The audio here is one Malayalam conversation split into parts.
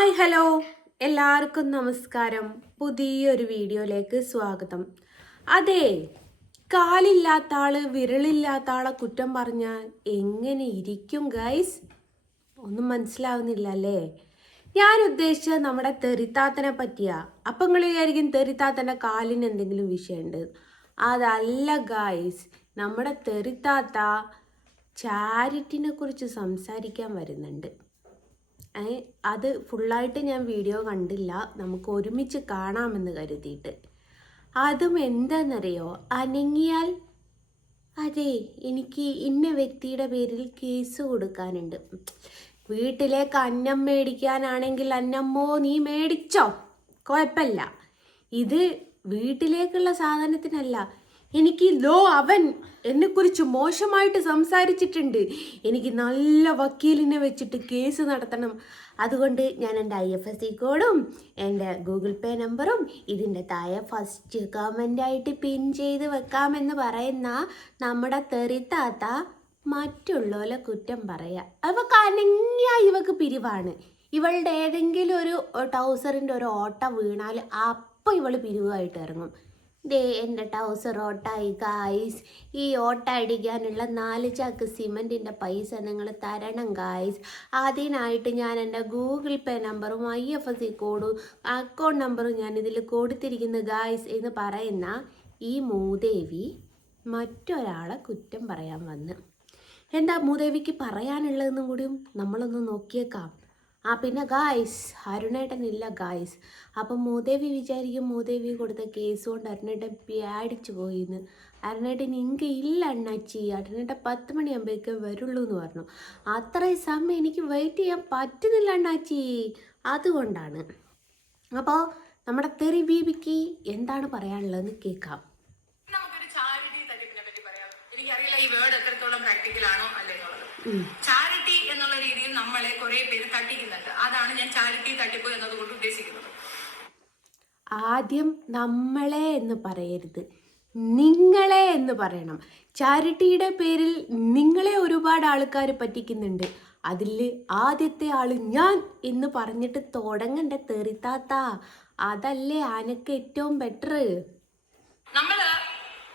ഹായ് ഹലോ എല്ലാവർക്കും നമസ്കാരം. പുതിയൊരു വീഡിയോയിലേക്ക് സ്വാഗതം. അതെ, കാലില്ലാത്ത ആള് വിരലില്ലാത്ത ആളെ കുറ്റം പറഞ്ഞാൽ എങ്ങനെ ഇരിക്കും ഗൈസ്? ഒന്നും മനസ്സിലാവുന്നില്ല അല്ലേ? ഞാൻ ഉദ്ദേശിച്ചത് നമ്മുടെ തെറിത്താത്തനെ പറ്റിയാ. അപ്പം നിങ്ങൾ വിചാരിക്കും തെറിത്താത്തൻ്റെ കാലിന് എന്തെങ്കിലും വിഷയമുണ്ട്. അതല്ല ഗൈസ്, നമ്മുടെ തെറിത്താത്ത ചാരിറ്റിനെ കുറിച്ച് സംസാരിക്കാൻ വരുന്നുണ്ട്. അത് ഫുള്ളായിട്ട് ഞാൻ വീഡിയോ കണ്ടില്ല, നമുക്ക് ഒരുമിച്ച് കാണാമെന്ന് കരുതിയിട്ട്. അതും എന്താണെന്നറിയോ, അനങ്ങിയാൽ അതെ എനിക്ക് ഇന്ന വ്യക്തിയുടെ പേരിൽ കേസ് കൊടുക്കാനുണ്ട്. വീട്ടിലേക്ക് അന്നം മേടിക്കാനാണെങ്കിൽ അന്നമ്മോ നീ മേടിച്ചോ, കുഴപ്പമില്ല. ഇത് വീട്ടിലേക്കുള്ള സാധനത്തിനല്ല. എനിക്ക് അവൻ എന്നെക്കുറിച്ച് മോശമായിട്ട് സംസാരിച്ചിട്ടുണ്ട്, എനിക്ക് നല്ല വക്കീലിനെ വെച്ചിട്ട് കേസ് നടത്തണം. അതുകൊണ്ട് ഞാൻ എൻ്റെ IFSC കോഡും എൻ്റെ ഗൂഗിൾ പേ നമ്പറും ഇതിൻ്റെ താഴെ ഫസ്റ്റ് കമൻ്റായിട്ട് പിൻ ചെയ്ത് വെക്കാമെന്ന് പറയുന്ന നമ്മുടെ തെറിത്താത്ത മറ്റുള്ളവരെ കുറ്റം പറയുക. അവൾക്ക് അനങ്ങിയ ഇവക്ക് പിരിവാണ്. ഇവളുടെ ഏതെങ്കിലും ഒരു ടൗസറിൻ്റെ ഒരു ഓട്ട വീണാൽ അപ്പം ഇവൾ പിരിവായിട്ട് ഇറങ്ങും. ദേ എൻ്റെ ടൗസർ ഓട്ടായി ഗായ്സ്, ഈ ഓട്ട അടിക്കാനുള്ള 4 ചാക്ക് സിമെൻറ്റിൻ്റെ പൈസ നിങ്ങൾ തരണം ഗായ്സ്. അതിനായിട്ട് ഞാൻ എൻ്റെ ഗൂഗിൾ പേ നമ്പറും IFSC കോഡും അക്കൗണ്ട് നമ്പറും ഞാൻ ഇതിൽ കൊടുത്തിരിക്കുന്നു ഗായ്സ് എന്ന് പറയുന്ന ഈ മൂദേവി മറ്റൊരാളെ കുറ്റം പറയാൻ വന്ന്. എന്താ മൂദേവിക്ക് പറയാനുള്ളതെന്നും കൂടിയും നമ്മളൊന്ന് നോക്കിയേക്കാം. പിന്നെ ഗായ്സ്, അരുണേട്ടനില്ല ഗായ്സ്. അപ്പം മൂദേവി വിചാരിക്കും മൂദേവി കൊടുത്ത കേസ് കൊണ്ട് അരുണേട്ടൻ പേടിച്ചു പോയിന്ന്. അരുണേട്ടൻ ഇങ്ക ഇല്ല അണ്ണാച്ചി, അരുണേട്ടൻ 10 മണിയാകുമ്പോഴേക്കും വരുള്ളൂ എന്ന് പറഞ്ഞു. അത്രയും സമയം എനിക്ക് വെയിറ്റ് ചെയ്യാൻ പറ്റുന്നില്ല അണ്ണാച്ചി, അതുകൊണ്ടാണ്. അപ്പോൾ നമ്മുടെ തെറി ബീബിക്ക് എന്താണ് പറയാനുള്ളതെന്ന് കേൾക്കാം. എനിക്കറിയില്ല ഈ വേർഡ് എത്രത്തോളം പ്രാക്ടിക്കൽ ആണോ അല്ലേ എന്നുള്ളത്. ചാരിറ്റി എന്നുള്ള രീതിയിൽ നമ്മളെ കുറെ പേര് തട്ടിക്കുന്നുണ്ട്. അതാണ് ഞാൻ ചാരിറ്റി തട്ടിപ്പ് എന്നതുകൊണ്ട് ഉദ്ദേശിക്കുന്നത്. ആദ്യം നമ്മളെ എന്ന് പറയരുത്, നിങ്ങളെ എന്ന് പറയണം. ചാരിറ്റിയുടെ പേരിൽ നിങ്ങളെ ഒരുപാട് ആൾക്കാർ പറ്റിക്കുന്നുണ്ട്. അതിൽ ആദ്യത്തെ ആള് ഞാൻ എന്ന് പറഞ്ഞിട്ട് തുടങ്ങണ്ട തെറിത്താത്ത. അതല്ലേ ആനക്ക് ഏറ്റവും ബെറ്റർ. നമ്മള്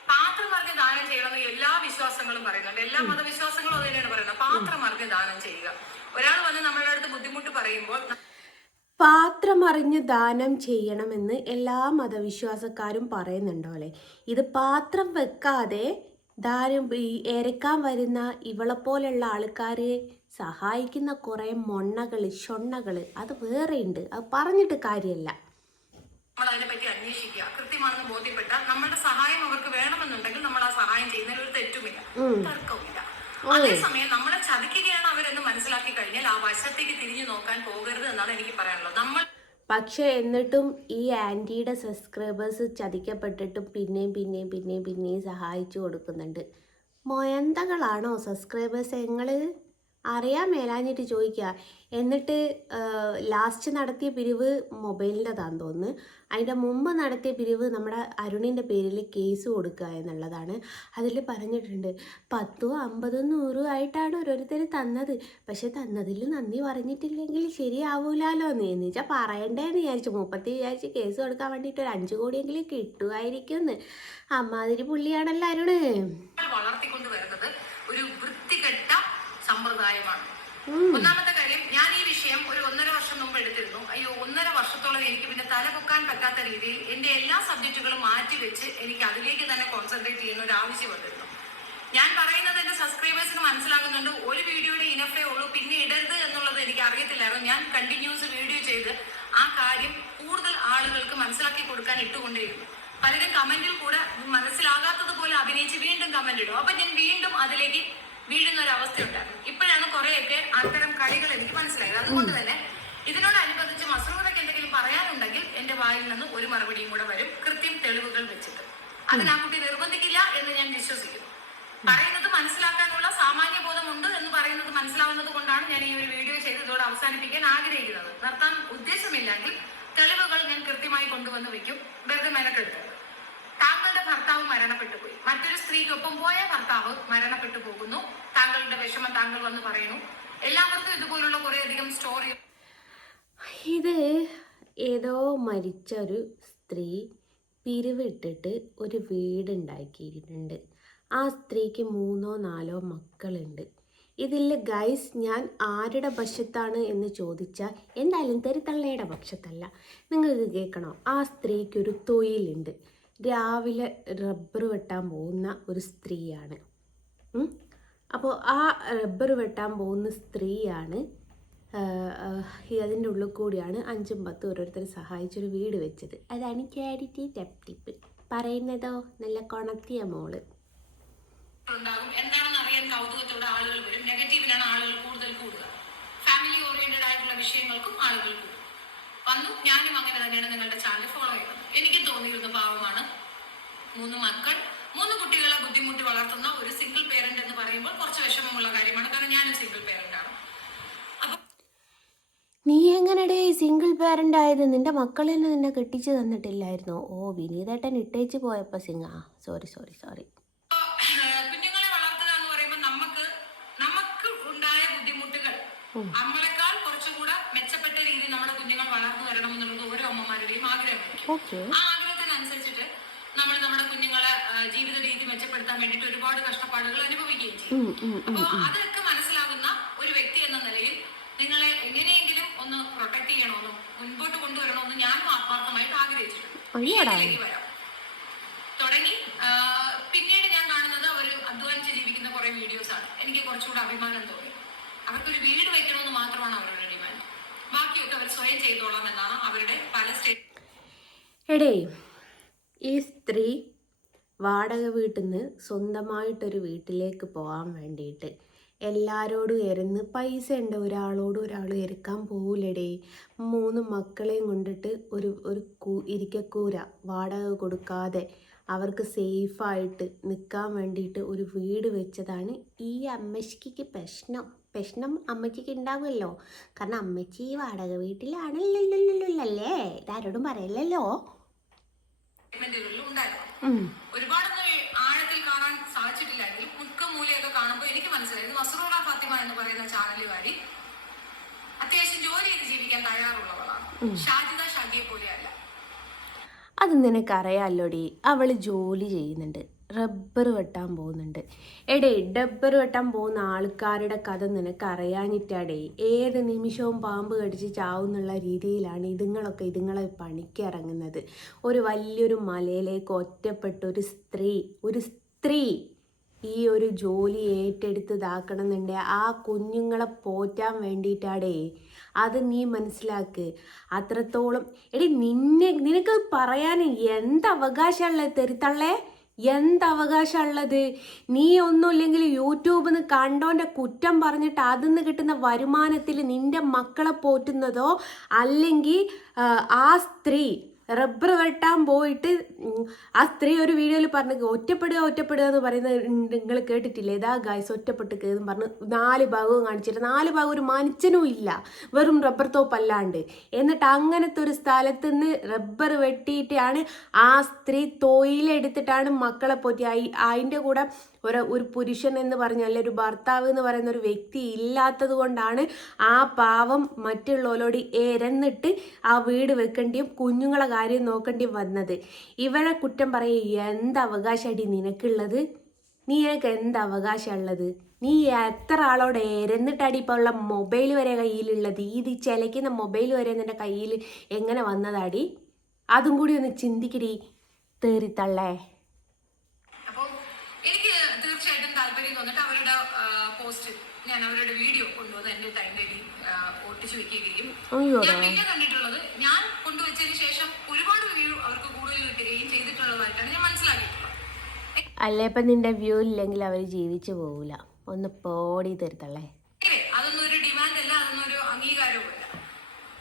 പാത്രമറിഞ്ഞ് ദാനം ചെയ്യണമെന്ന് എല്ലാ വിശ്വാസങ്ങളും പറയുന്നുണ്ട്. എല്ലാ മതവിശ്വാസങ്ങളും അത് തന്നെയാണ് പറയുന്നത്, പാത്രമറിഞ്ഞ് ദാനം ചെയ്യുക. ഒരാൾ വന്ന് നമ്മളുടെ അടുത്ത് ബുദ്ധിമുട്ട് പറയുമ്പോൾ പാത്രമറിഞ്ഞ് ദാനം ചെയ്യണമെന്ന് എല്ലാ മതവിശ്വാസക്കാരും പറയുന്നുണ്ടോ അല്ലേ? ഇത് പാത്രം വെക്കാതെ ദാനം ഇരക്കാൻ വരുന്ന ഇവളെപ്പോലുള്ള ആൾക്കാരെ സഹായിക്കുന്ന കുറേ ഷൊണ്ണകൾ അത് വേറെയുണ്ട്. അത് പറഞ്ഞിട്ട് കാര്യമല്ല. നമ്മൾ അതിനെപ്പറ്റി അന്വേഷിക്കുക, കൃത്യമാണെന്ന് ബോധ്യപ്പെട്ട നമ്മളുടെ സഹായം അവർക്ക് വേണമെന്നുണ്ടെങ്കിൽ നമ്മൾ ആ സഹായം ചെയ്യുന്നതിൽ ഒരു തെറ്റുമില്ല, തർക്കവുമില്ല. അതേസമയം നമ്മളെ ചതിക്കുകയാണ് അവരെന്ന് മനസ്സിലാക്കി കഴിഞ്ഞാൽ ആ വശത്തേക്ക് തിരിഞ്ഞു നോക്കാൻ പോകരുത് എന്നാണ് എനിക്ക് പറയാനുള്ളത്. പക്ഷെ എന്നിട്ടും ഈ ആൻറ്റിയുടെ സബ്സ്ക്രൈബേഴ്സ് ചതിക്കപ്പെട്ടിട്ടും പിന്നെയും സഹായിച്ചു കൊടുക്കുന്നുണ്ട്. മൊയന്തകളാണോ സബ്സ്ക്രൈബേഴ്സ്? നിങ്ങൾ അറിയാൻ മേലാഞ്ഞിട്ട് ചോദിക്കുക. എന്നിട്ട് ലാസ്റ്റ് നടത്തിയ പിരിവ് മൊബൈലിൻ്റെതാന്ന് തോന്നുന്നു. അതിൻ്റെ മുമ്പ് നടത്തിയ പിരിവ് നമ്മുടെ അരുണിൻ്റെ പേരിൽ കേസ് കൊടുക്കുക എന്നുള്ളതാണ്. അതിൽ പറഞ്ഞിട്ടുണ്ട് 10, 50, 100 ആയിട്ടാണ് ഓരോരുത്തർ തന്നത്. പക്ഷെ തന്നതിൽ നന്ദി പറഞ്ഞിട്ടില്ലെങ്കിൽ ശരിയാവൂലല്ലോ എന്ന് വെച്ചാൽ പറയണ്ടേന്ന് വിചാരിച്ചു. 30 വിചാരിച്ച് കേസ് കൊടുക്കാൻ വേണ്ടിയിട്ട് ഒരു 5 കോടിയെങ്കിലും കിട്ടുമായിരിക്കും എന്ന്. അമ്മാതിരി പുള്ളിയാണല്ലോ അരുണ്. വളർത്തിക്കൊണ്ട് വരുന്നത് ഒരു വൃത്തികെട്ട സമ്പ്രദായമാണ്. ഒന്നാമത്തെ കാര്യം, ഞാൻ ഈ വിഷയം ഒരു 1.5 വർഷം മുമ്പ് എടുത്തിരുന്നു. 1.5 വർഷത്തോളം എനിക്ക് പിന്നെ തല പൊക്കാൻ പറ്റാത്ത രീതിയിൽ എന്റെ എല്ലാ സബ്ജക്റ്റുകളും മാറ്റിവെച്ച് എനിക്ക് അതിലേക്ക് തന്നെ കോൺസെൻട്രേറ്റ് ചെയ്യുന്ന ഒരു ആവശ്യം വന്നിരുന്നു. ഞാൻ പറയുന്നത് എന്റെ സബ്സ്ക്രൈബേഴ്സിന് മനസ്സിലാകുന്നുണ്ട്. ഒരു വീഡിയോയുടെ ഇനഫേ ഉള്ളൂ, പിന്നെ ഇടരുത് എന്നുള്ളത് എനിക്ക് അറിയത്തില്ലായിരുന്നു. ഞാൻ കണ്ടിന്യൂസ് വീഡിയോ ചെയ്ത് ആ കാര്യം കൂടുതൽ ആളുകൾക്ക് മനസ്സിലാക്കി കൊടുക്കാൻ ഇട്ടുകൊണ്ടേയിരുന്നു. പലരും കമന്റിൽ കൂടെ മനസ്സിലാകാത്തതുപോലെ അഭിനയിച്ച് വീണ്ടും കമന്റ് ഇടും. അപ്പൊ ഞാൻ വീണ്ടും അതിലേക്ക് വീഴുന്ന ഒരു അവസ്ഥ ഉണ്ടായിരുന്നു. ഇപ്പോഴാണ് കുറെയൊക്കെ അത്തരം കളികൾ എനിക്ക് മനസ്സിലായത്. അതുകൊണ്ട് തന്നെ ഇതിനോടനുബന്ധിച്ച് മസ്റൂറയ്ക്ക് എന്തെങ്കിലും പറയാനുണ്ടെങ്കിൽ എന്റെ വായിൽ നിന്ന് ഒരു മറുപടിയും കൂടെ വരും, കൃത്യം തെളിവുകൾ വെച്ചിട്ട്. അതിന് ആ കുട്ടി നിർബന്ധിക്കില്ല എന്ന് ഞാൻ വിശ്വസിക്കുന്നു. പറയുന്നത് മനസ്സിലാക്കാനുള്ള സാമാന്യ ബോധമുണ്ട് എന്ന് പറയുന്നത് മനസ്സിലാവുന്നത് കൊണ്ടാണ് ഞാൻ ഈ ഒരു വീഡിയോ ചെയ്ത് ഇതോടെ അവസാനിപ്പിക്കാൻ ആഗ്രഹിക്കുന്നത്. നിർത്താൻ ഉദ്ദേശമില്ലെങ്കിൽ തെളിവുകൾ ഞാൻ കൃത്യമായി കൊണ്ടുവന്ന് വെക്കും. വെറുതെ മെനക്കെടുത്തത്. താങ്കളുടെ ഭർത്താവ് മരണപ്പെട്ടു പോയി, മറ്റൊരു സ്ത്രീക്കൊപ്പം പോയ ഭർത്താവ് മരണപ്പെട്ടു പോകുന്നു, താങ്കളുടെ വിഷമം താങ്കൾ വന്ന് പറയുന്നു. എല്ലാവർക്കും ഇതുപോലുള്ള കുറേയധികം സ്റ്റോറി ഇത് ഏതോ മരിച്ച ഒരു സ്ത്രീ പിരിവിട്ടിട്ട് ഒരു വീടുണ്ടാക്കിയിട്ടുണ്ട്. ആ സ്ത്രീക്ക് 3-4 മക്കളുണ്ട്. ഇതിൽ ഗൈസ് ഞാൻ ആരുടെ പക്ഷത്താണ് എന്ന് ചോദിച്ചാൽ എന്തായാലും തെരുത്തള്ളയുടെ പക്ഷത്തല്ല. നിങ്ങൾക്ക് കേൾക്കണോ? ആ സ്ത്രീക്കൊരു തൊഴിലുണ്ട്. രാവിലെ റബ്ബർ വെട്ടാൻ പോകുന്ന ഒരു സ്ത്രീയാണ്. അപ്പോൾ ആ റബ്ബർ വെട്ടാൻ പോകുന്ന സ്ത്രീയാണ് അതിൻ്റെ ഉള്ളിൽ കൂടിയാണ് 5-10 ഓരോരുത്തർ സഹായിച്ചൊരു വീട് വെച്ചത്. അതാണ് ചാരിറ്റി ടിപ്പ്. പറയുന്നതോ നല്ല കൊണത്തിയ മോള്. ഉണ്ടാകും എന്താണെന്ന് അറിയാൻ കൗതുകത്തോടെ ആളുകൾ വരും. നെഗറ്റീവിനാണ് ആളുകൾ കൂടുതൽ കൂടുക. ഫാമിലി ഓറിയന്റഡ് ആയിട്ടുള്ള വിഷയങ്ങൾക്കും ആളുകൾ കൂടും. വന്നു ഞാനും അങ്ങനെ തന്നെയാണ് നിങ്ങളുടെ ചാനൽ ഫോളോ ചെയ്യുന്നത്. എനിക്ക് തോന്നിയിരുന്ന പാവമാണ് 3 മക്കൾ 3 കുട്ടികളെ ബുദ്ധിമുട്ടി വളർത്തുന്ന ഒരു സിംഗിൾ പേരന്റ് എന്ന് പറയുമ്പോൾ കുറച്ച് വിഷമമുള്ള കാര്യമാണ്. കാരണം ഞാനും സിംഗിൾ പേരന്റ് ആണ്. നീ എങ്ങനെടേ സിംഗിൾ പാരന്റ് ആയത്? നിന്റെ മക്കൾ തന്നെ നിന്നെ കെട്ടിച്ച് തന്നിട്ടില്ലായിരുന്നോ? ഓ, വിനീതേട്ടൻ ഇട്ടേച്ച് പോയപ്പോ സോറി. കുഞ്ഞുങ്ങളെ വളർത്തുക എന്ന് പറയുമ്പോൾ നമുക്ക് ഉണ്ടായ ബുദ്ധിമുട്ടുകൾ നമ്മളെക്കാൾ കുറച്ചുകൂടെ മെച്ചപ്പെട്ട രീതിയിൽ നമ്മുടെ കുഞ്ഞുങ്ങൾ വളർന്നു വരണം എന്നുള്ളത് ഓരോ അമ്മമാരുടെയും ആഗ്രഹമായിരിക്കും. ആ ആഗ്രഹത്തിനനുസരിച്ചിട്ട് നമ്മൾ നമ്മുടെ കുഞ്ഞുങ്ങളെ ജീവിത രീതി മെച്ചപ്പെടുത്താൻ വേണ്ടിയിട്ട് ഒരുപാട് കഷ്ടപ്പാടുകൾ അനുഭവിക്കുകയും ചെയ്യും. അപ്പോൾ അതൊക്കെ മനസ്സിലാകുന്ന ഒരു വ്യക്തി എന്ന നിലയിൽ നിങ്ങളെ എങ്ങനെയെങ്കിലും ഒന്ന് പ്രൊട്ടക്ട് ചെയ്യണമെന്നും മുൻപോട്ട് കൊണ്ടുവരണമെന്നും ഞാനും ആത്മാർത്ഥമായിട്ട് ആഗ്രഹിച്ചിട്ടുണ്ട്. വരാം തുടങ്ങി. പിന്നീട് ഞാൻ കാണുന്നത് അവർ അധ്വാനിച്ച് ജീവിക്കുന്ന കുറെ വീഡിയോസ് ആണ്. എനിക്ക് കുറച്ചുകൂടെ അഭിമാനം തോന്നി. അവർക്കൊരു വീട് വെക്കണമെന്ന് മാത്രമാണ് അവരുടെ ഡിമാൻഡ്. ബാക്കിയൊക്കെ അവർ സ്വയം ചെയ്തോളാം എന്നാണ് അവരുടെ പല എടേ, ഈ സ്ത്രീ വാടക വീട്ടിൽ നിന്ന് സ്വന്തമായിട്ടൊരു വീട്ടിലേക്ക് പോകാൻ വേണ്ടിയിട്ട് എല്ലാവരോടും എരന്ന് പൈസ ഉണ്ട്. ഒരാളോട് ഒരാൾ എരക്കാൻ പോവില്ലടേ. 3 മക്കളെയും കൊണ്ടിട്ട് ഒരു ഇരിക്കക്കൂര വാടക കൊടുക്കാതെ അവർക്ക് സേഫായിട്ട് നിൽക്കാൻ വേണ്ടിയിട്ട് ഒരു വീട് വെച്ചതാണ് ഈ അമ്മച്ചിക്ക് പ്രശ്നം അമ്മച്ചിക്ക് ഉണ്ടാവുമല്ലോ. കാരണം അമ്മച്ചി വാടക വീട്ടിലാണല്ലേ, ഇതാരോടും പറയല്ലോ. ഒരുപാടൊന്നും ആഴത്തിൽ കാണാൻ സാധിച്ചിട്ടില്ലെങ്കിൽ മൂലയൊക്കെ കാണുമ്പോൾ എനിക്ക് മനസ്സിലായത് മസ്റൂറ ഫാത്തിമ എന്ന് പറയുന്ന ചാനലുകാരി അത്യാവശ്യം ജോലി ചെയ്ത് ജീവിക്കാൻ തയ്യാറുള്ളവളാണ്. ഷാജിദ ഷാജിയെ പോലെയല്ല. അത് നിനക്കറിയാമല്ലോടി, അവൾ ജോലി ചെയ്യുന്നുണ്ട്, റബ്ബർ വെട്ടാൻ പോകുന്നുണ്ട്. എടേ, റബ്ബർ വെട്ടാൻ പോകുന്ന ആൾക്കാരുടെ കഥ നിനക്കറിയാഞ്ഞിട്ടാടേ. ഏത് നിമിഷവും പാമ്പ് കടിച്ച് ചാവുന്നുള്ള രീതിയിലാണ് ഇതുങ്ങളെ പണിക്ക് ഇറങ്ങുന്നത്. ഒരു വലിയൊരു മലയിലേക്ക് ഒറ്റപ്പെട്ട ഒരു സ്ത്രീ ഈ ഒരു ജോലി ഏറ്റെടുത്തതാക്കണമെന്നുണ്ട്. ആ കുഞ്ഞുങ്ങളെ പോറ്റാൻ വേണ്ടിയിട്ടാടേ. അത് നീ മനസ്സിലാക്ക്. അത്രത്തോളം എടി നിനക്ക് പറയാൻ എന്തവകാശമുള്ളത്? തെരുത്തള്ളേ, എന്തവകാശമുള്ളത്? നീ ഒന്നുമില്ലെങ്കിൽ യൂട്യൂബിൽ നിന്ന് കണ്ടോൻ്റെ കുറ്റം പറഞ്ഞിട്ട് അതിൽ നിന്ന് കിട്ടുന്ന വരുമാനത്തിൽ നിൻ്റെ മക്കളെ പോറ്റുന്നതോ അല്ലെങ്കിൽ ആ സ്ത്രീ റബ്ബർ വെട്ടാൻ പോയിട്ട് ആ സ്ത്രീ ഒരു വീഡിയോയിൽ പറഞ്ഞ് ഒറ്റപ്പെടുക എന്ന് പറയുന്നത് നിങ്ങൾ കേട്ടിട്ടില്ലേ? ഇതാ ഗൈസ് ഒറ്റപ്പെട്ട് എന്ന് പറഞ്ഞ് 4 ഭാഗവും കാണിച്ചിട്ട് 4 ഭാഗം ഒരു മനുഷ്യനും ഇല്ല, വെറും റബ്ബർ തോപ്പല്ലാണ്ട്. എന്നിട്ട് അങ്ങനത്തെ ഒരു സ്ഥലത്ത് നിന്ന് റബ്ബർ വെട്ടിയിട്ടാണ് ആ സ്ത്രീ തൊഴിലെടുത്തിട്ടാണ് മക്കളെ പോറ്റി. അതിൻ്റെ കൂടെ ഒരു പുരുഷൻ എന്ന് പറഞ്ഞാൽ ഒരു ഭർത്താവ് എന്ന് പറയുന്ന ഒരു വ്യക്തി ഇല്ലാത്തത് കൊണ്ടാണ് ആ പാവം മറ്റുള്ളവരോട് എരന്നിട്ട് ആ വീട് വെക്കേണ്ടിയും കുഞ്ഞുങ്ങളെ കാര്യം നോക്കേണ്ടിയും വന്നത്. ഇവരെ കുറ്റം പറയുക എന്തവകാശമായിട്ട് നിനക്കുള്ളത്? നിനക്ക് എന്തവകാശമുള്ളത്? നീ എത്ര ആളോട് എരന്നിട്ടാടി ഇപ്പോൾ ഉള്ള മൊബൈൽ വരെ കയ്യിലുള്ളത്? ഇത് ചിലയ്ക്കുന്ന മൊബൈൽ വരെ നിൻ്റെ കയ്യിൽ എങ്ങനെ വന്നതാടി? അതും കൂടി ഒന്ന് ചിന്തിക്കടി തേറിത്തള്ളേ. ഞാൻ അവരുടെ വീഡിയോ കൊണ്ടുവന്ന് എന്റെ ടൈമിലേക്ക് ഒട്ടിച്ചു വെക്കുകയും കണ്ടിട്ടുള്ളത് ഞാൻ കൊണ്ടുവച്ചതിന് ശേഷം ഒരുപാട് വ്യൂ അവർക്ക് കൂടുതൽ കിട്ടുകയും ചെയ്തിട്ടുള്ളതായിട്ടാണ് ഞാൻ മനസ്സിലാക്കിയിട്ടുള്ളത്. അല്ലേ ഇപ്പൊ നിന്റെ വ്യൂ ഇല്ലെങ്കിൽ അവർ ജീവിച്ചു പോകൂല. ഒന്ന് പോടി തരുത്തള്ളേ. അതൊന്നും ഒരു ഡിമാൻഡ് അല്ല, അതൊന്നും ഒരു അംഗീകാരവും അല്ല.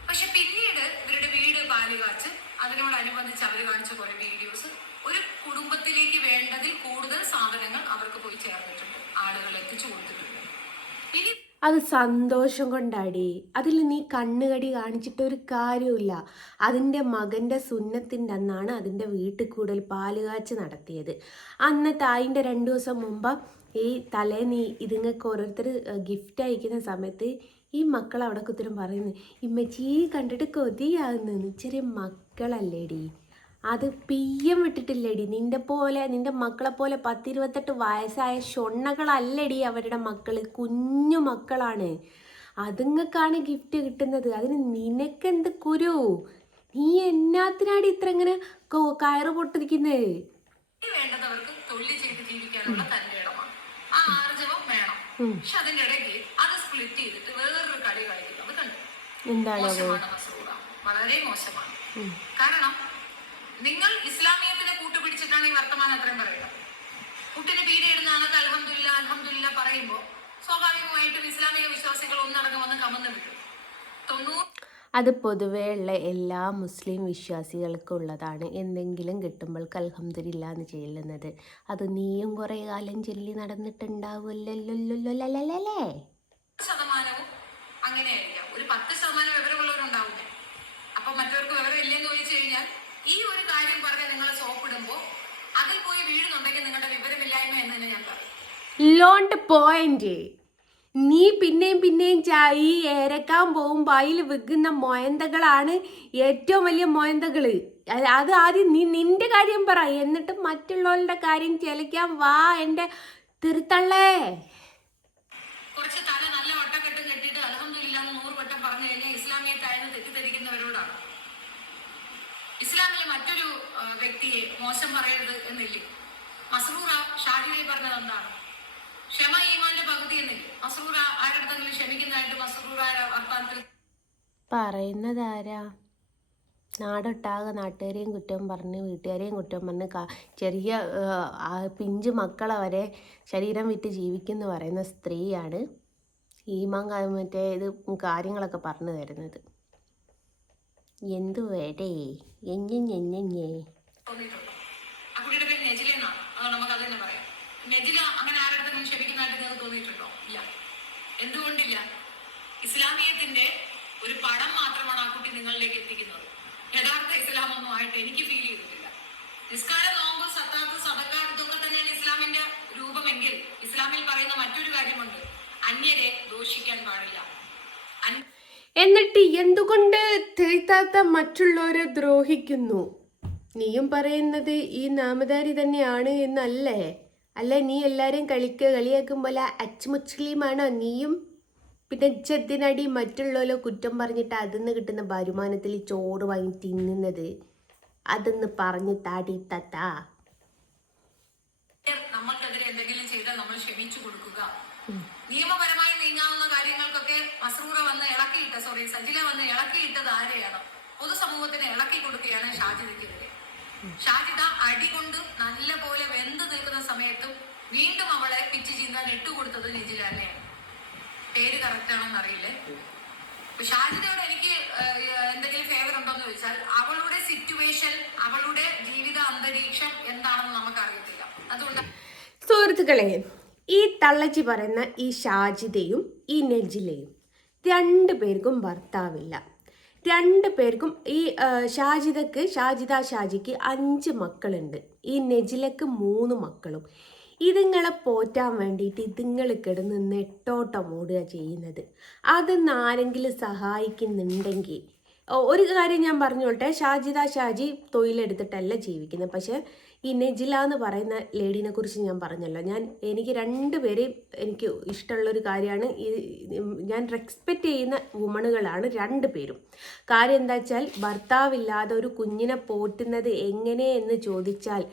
പക്ഷെ പിന്നീട് ഇവരുടെ വീട് പാല് കാച്ച് അതിനോടനുബന്ധിച്ച് അവർ കാണിച്ച കുറെ വീഡിയോസ് ഒരു കുടുംബത്തിലേക്ക് വേണ്ടതിൽ കൂടുതൽ സാധനങ്ങൾ അവർക്ക് പോയി ചേർന്നിട്ടുണ്ട്, ആളുകൾ എത്തിച്ചു കൊടുത്തിട്ടുണ്ട്. അത് സന്തോഷം കൊണ്ടാടി. അതിൽ നീ കണ്ണുകടി കാണിച്ചിട്ടൊരു കാര്യമില്ല. അതിൻ്റെ മകൻ്റെ സുന്നത്തിൻ്റെ അന്നാണ് അതിൻ്റെ വീട്ടിൽ കൂടുതൽ പാലുകാച്ച് നടത്തിയത്. അന്നത്തെ അതിൻ്റെ 2 ദിവസം മുമ്പ് ഈ തലേന്ന് ഇതുങ്ങൾക്ക് ഓരോരുത്തർ ഗിഫ്റ്റ് അയക്കുന്ന സമയത്ത് ഈ മക്കൾ അവിടെ കുത്തിരും പറയുന്നു ഇമ്മച്ചി കണ്ടിട്ട് കൊതിയാകുന്നു. ചെറിയ മക്കളല്ലേടി, അത് പിയ്യം വിട്ടിട്ടില്ലേടി. നിന്റെ മക്കളെ പോലെ 10-28 വയസ്സായ ഷൊണ്ണകളല്ലടി അവരുടെ മക്കള്, കുഞ്ഞു മക്കളാണ്. അതുങ്ങൾക്കാണ് ഗിഫ്റ്റ് കിട്ടുന്നത്. അതിന് നിനക്കെന്ത് കുരു? നീ എന്നാത്തിനാടി ഇത്ര ഇങ്ങനെ കയറ് പൊട്ടിരിക്കുന്നത്? വേണ്ടവർക്ക് തൊഴിൽ ചെയ്ത് ജീവിക്കാനുള്ള തന്റെ ഇടമാണ്, ആ ആർജവം വേണം. പക്ഷെ അതിന്റെ ഇടയ്ക്ക് അത് സ്പ്ലിറ്റ് ചെയ്തിട്ട് വേറൊരു കളി കളിക്കുന്നത് കണ്ടു. മോശമാണ് മസൂറ, വളരെ മോശമാണ്. കാരണം നിങ്ങൾ ഇസ്ലാമിയത്തിനെ കൂട്ടുപിടിച്ചിട്ടാണ് ഈ വർത്തമാനം അത്രയും പറയുന്നത്. കുട്ടിന് പീഡിയിടുന്നതാണ് അൽഹംദുലില്ലാ അൽഹംദുലില്ലാ പറയുമ്പോൾ സ്വാഭാവികമായിട്ടും ഇസ്ലാമിക വിശ്വാസികൾ ഒന്നടങ്കം വന്ന് കമന്ന് വിട്ടു. അത് പൊതുവേ ഉള്ള എല്ലാ മുസ്ലിം വിശ്വാസികൾക്കും ഉള്ളതാണ്. എന്തെങ്കിലും കിട്ടുമ്പോൾക്ക് അൽഹംദുലില്ലാ എന്ന് ചെല്ലുന്നത്. അത് നീയും കുറേ കാലം ചൊല്ലി നടന്നിട്ടുണ്ടാവുമല്ലേ? ശതമാനവും അങ്ങനെയായിരിക്കാം. ഒരു 10% വിവരമുള്ളവരുണ്ടാവില്ല. അപ്പൊ മറ്റവർക്ക് വിവരം ഇല്ലെന്ന് ചോദിച്ചു കഴിഞ്ഞാൽ ഈ ഒരു കാര്യം പറഞ്ഞ് നിങ്ങൾ സോപ്പിടുമ്പോൾ അതിൽ പോയി വീഴുന്നുണ്ടെങ്കിൽ നിങ്ങളുടെ വിവരമില്ലായ്മ എന്ന് തന്നെ ഞാൻ പറയും. ലോണ്ട് പോയിന്റ്. നീ പിന്നെയും ഈ ഏരക്കാൻ പോകുമ്പോൾ അതിൽ വിൽക്കുന്ന മൊയന്തകളാണ് ഏറ്റവും വലിയ മൊയന്തകൾ. അത് ആദ്യം നീ നിന്റെ കാര്യം പറ, എന്നിട്ട് മറ്റുള്ളവരുടെ കാര്യം ചെലക്കാൻ വാ എൻ്റെ തിരുത്തള്ളേ. കുറച്ച് തല നല്ല വട്ടക്കെട്ടും കെട്ടിയിട്ട് അൽഹംദുലില്ലാ 100 വട്ടം പറഞ്ഞു കഴിഞ്ഞാൽ ഇസ്ലാമിയത്തായെന്ന് തെറ്റിദ്ധരിക്കുന്നവരോടാണ്. ഇസ്ലാമിലെ മറ്റൊരു വ്യക്തിയെ മോശം പറയരുത് എന്നില്ലേ? മസ്റൂറ ഷാജിദയെ പറഞ്ഞത് എന്താണ്? ക്ഷമ ഈമാന്റെ പകുതി എന്നില്ലേ? മസ്റൂറ ആരെടുത്തെങ്കിലും ക്ഷമിക്കുന്നതായിട്ട് മസ്റൂറ വർത്താനത്തിൽ പറയുന്നതാരാ? നാടൊട്ടാകെ നാട്ടുകാരെയും കുറ്റം പറഞ്ഞ് വീട്ടുകാരെയും കുറ്റം പറഞ്ഞ് ചെറിയ പിഞ്ചു മക്കളെ വരെ ശരീരം വിറ്റ് ജീവിക്കുമെന്ന് പറയുന്ന സ്ത്രീയാണ് ഈമാൻ മറ്റേ ഇത് കാര്യങ്ങളൊക്കെ പറഞ്ഞു തരുന്നത്. എന്തു വേടേ എഞ്ഞേ തോന്നിയിട്ടുണ്ടോ? ആ കുട്ടിയുടെ പേര് നെജില എന്നാണ്. അതുകൊണ്ട് നമുക്ക് അത് തന്നെ പറയാം. നെജില അങ്ങനെ ആരെടുത്തെങ്കിലും ക്ഷമിക്കുന്നതായിട്ട് നിങ്ങൾക്ക് തോന്നിയിട്ടുണ്ടോ? ഇല്ല. എന്തുകൊണ്ടില്ല? ഇസ്ലാമിയത്തിന്റെ ഒരു പടം മാത്രമാണ് ആ കുട്ടി നിങ്ങളിലേക്ക് എത്തിക്കുന്നത്. യഥാർത്ഥ ഇസ്ലാമൊന്നും ആയിട്ട് എനിക്ക് ഫീൽ ചെയ്തിട്ടില്ല. നിസ്കാര, നോമ്പ്, സത്താത്ത്, സദക്ക ഇതൊക്കെ തന്നെയാണ് ഇസ്ലാമിന്റെ രൂപമെങ്കിൽ ഇസ്ലാമിൽ പറയുന്ന മറ്റൊരു കാര്യമുണ്ട്, അന്യരെ ദോഷിക്കാൻ പാടില്ല. എന്നിട്ട് എന്തുകൊണ്ട് തിരുത്താത്ത മറ്റുള്ളവരെ ദ്രോഹിക്കുന്നു? നീയും പറയുന്നത് ഈ നാമധാരി തന്നെയാണ് എന്നല്ലേ? അല്ല, നീ എല്ലാവരും കളിയാക്കും പോലെ അച്ചുമുസ്ലിമാണോ നീയും? പിന്നെ ചെത്തിനടി മറ്റുള്ളവരോ കുറ്റം പറഞ്ഞിട്ട് അതിന്ന് കിട്ടുന്ന വരുമാനത്തിൽ ചോറ് വാങ്ങി തിന്നുന്നത്? അതെന്ന് പറഞ്ഞ് താടി തത്താ. നമ്മൾക്കെതിരെ എന്തെങ്കിലും ചെയ്താൽ നമ്മൾ ക്ഷമിച്ചു കൊടുക്കുക. നിയമപരമായി നീങ്ങാവുന്ന കാര്യങ്ങൾക്കൊക്കെ സജില വന്ന് ഇളക്കിയിട്ടത് ആരെയാണ്? പൊതുസമൂഹത്തിന് ഇളക്കി കൊടുക്കുകയാണ് ഷാജിദയ്ക്കെതിരെ. ഷാജിദ അടി കൊണ്ട് നല്ല പോലെ വെന്ത് നിൽക്കുന്ന സമയത്തും വീണ്ടും അവളെ പിച്ച് ചീന്താൻ ഇട്ടുകൊടുത്തത് നെജില തന്നെയാണ്. പേര് കറക്റ്റ് ആണോന്ന് അറിയില്ലേ. ഷാജിദയോട് എനിക്ക് എന്തെങ്കിലും ഫേവർ ഉണ്ടോ എന്ന് ചോദിച്ചാൽ അവളുടെ സിറ്റുവേഷൻ, അവളുടെ ജീവിത അന്തരീക്ഷം എന്താണെന്ന് നമുക്ക് അറിയത്തില്ല. അതുകൊണ്ട് സുഹൃത്തുക്കളെ, ഈ തള്ളച്ചി പറയുന്ന ഈ ഷാജിദയും ഈ നെജിലയും 2 പേർക്കും ഭർത്താവില്ല. 2 പേർക്കും ഈ ഷാജിക്ക് 5 മക്കളുണ്ട്. ഈ നെജിലക്ക് 3 മക്കളും. ഇതുങ്ങളെ പോറ്റാൻ വേണ്ടിയിട്ട് ഇതുങ്ങൾ കിടന്ന് നെട്ടോട്ടം ഓടുക ചെയ്യുന്നത്. അതൊന്ന് ആരെങ്കിലും സഹായിക്കുന്നുണ്ടെങ്കിൽ ഒരു കാര്യം ഞാൻ പറഞ്ഞോട്ടെ, ഷാജി തൊഴിലെടുത്തിട്ടല്ല ജീവിക്കുന്നത്. പക്ഷേ ഈ നെജില എന്ന് പറയുന്ന ലേഡീനെ കുറിച്ച് ഞാൻ പറഞ്ഞല്ലോ, എനിക്ക് 2 പേരെയും എനിക്ക് ഇഷ്ടമുള്ളൊരു കാര്യമാണ്. ഞാൻ റെസ്പെക്റ്റ് ചെയ്യുന്ന വുമണുകളാണ് 2 പേരും. കാര്യം എന്താ വെച്ചാൽ, ഭർത്താവില്ലാതെ ഒരു കുഞ്ഞിനെ പോറ്റുന്നത് എങ്ങനെയെന്ന് ചോദിച്ചാൽ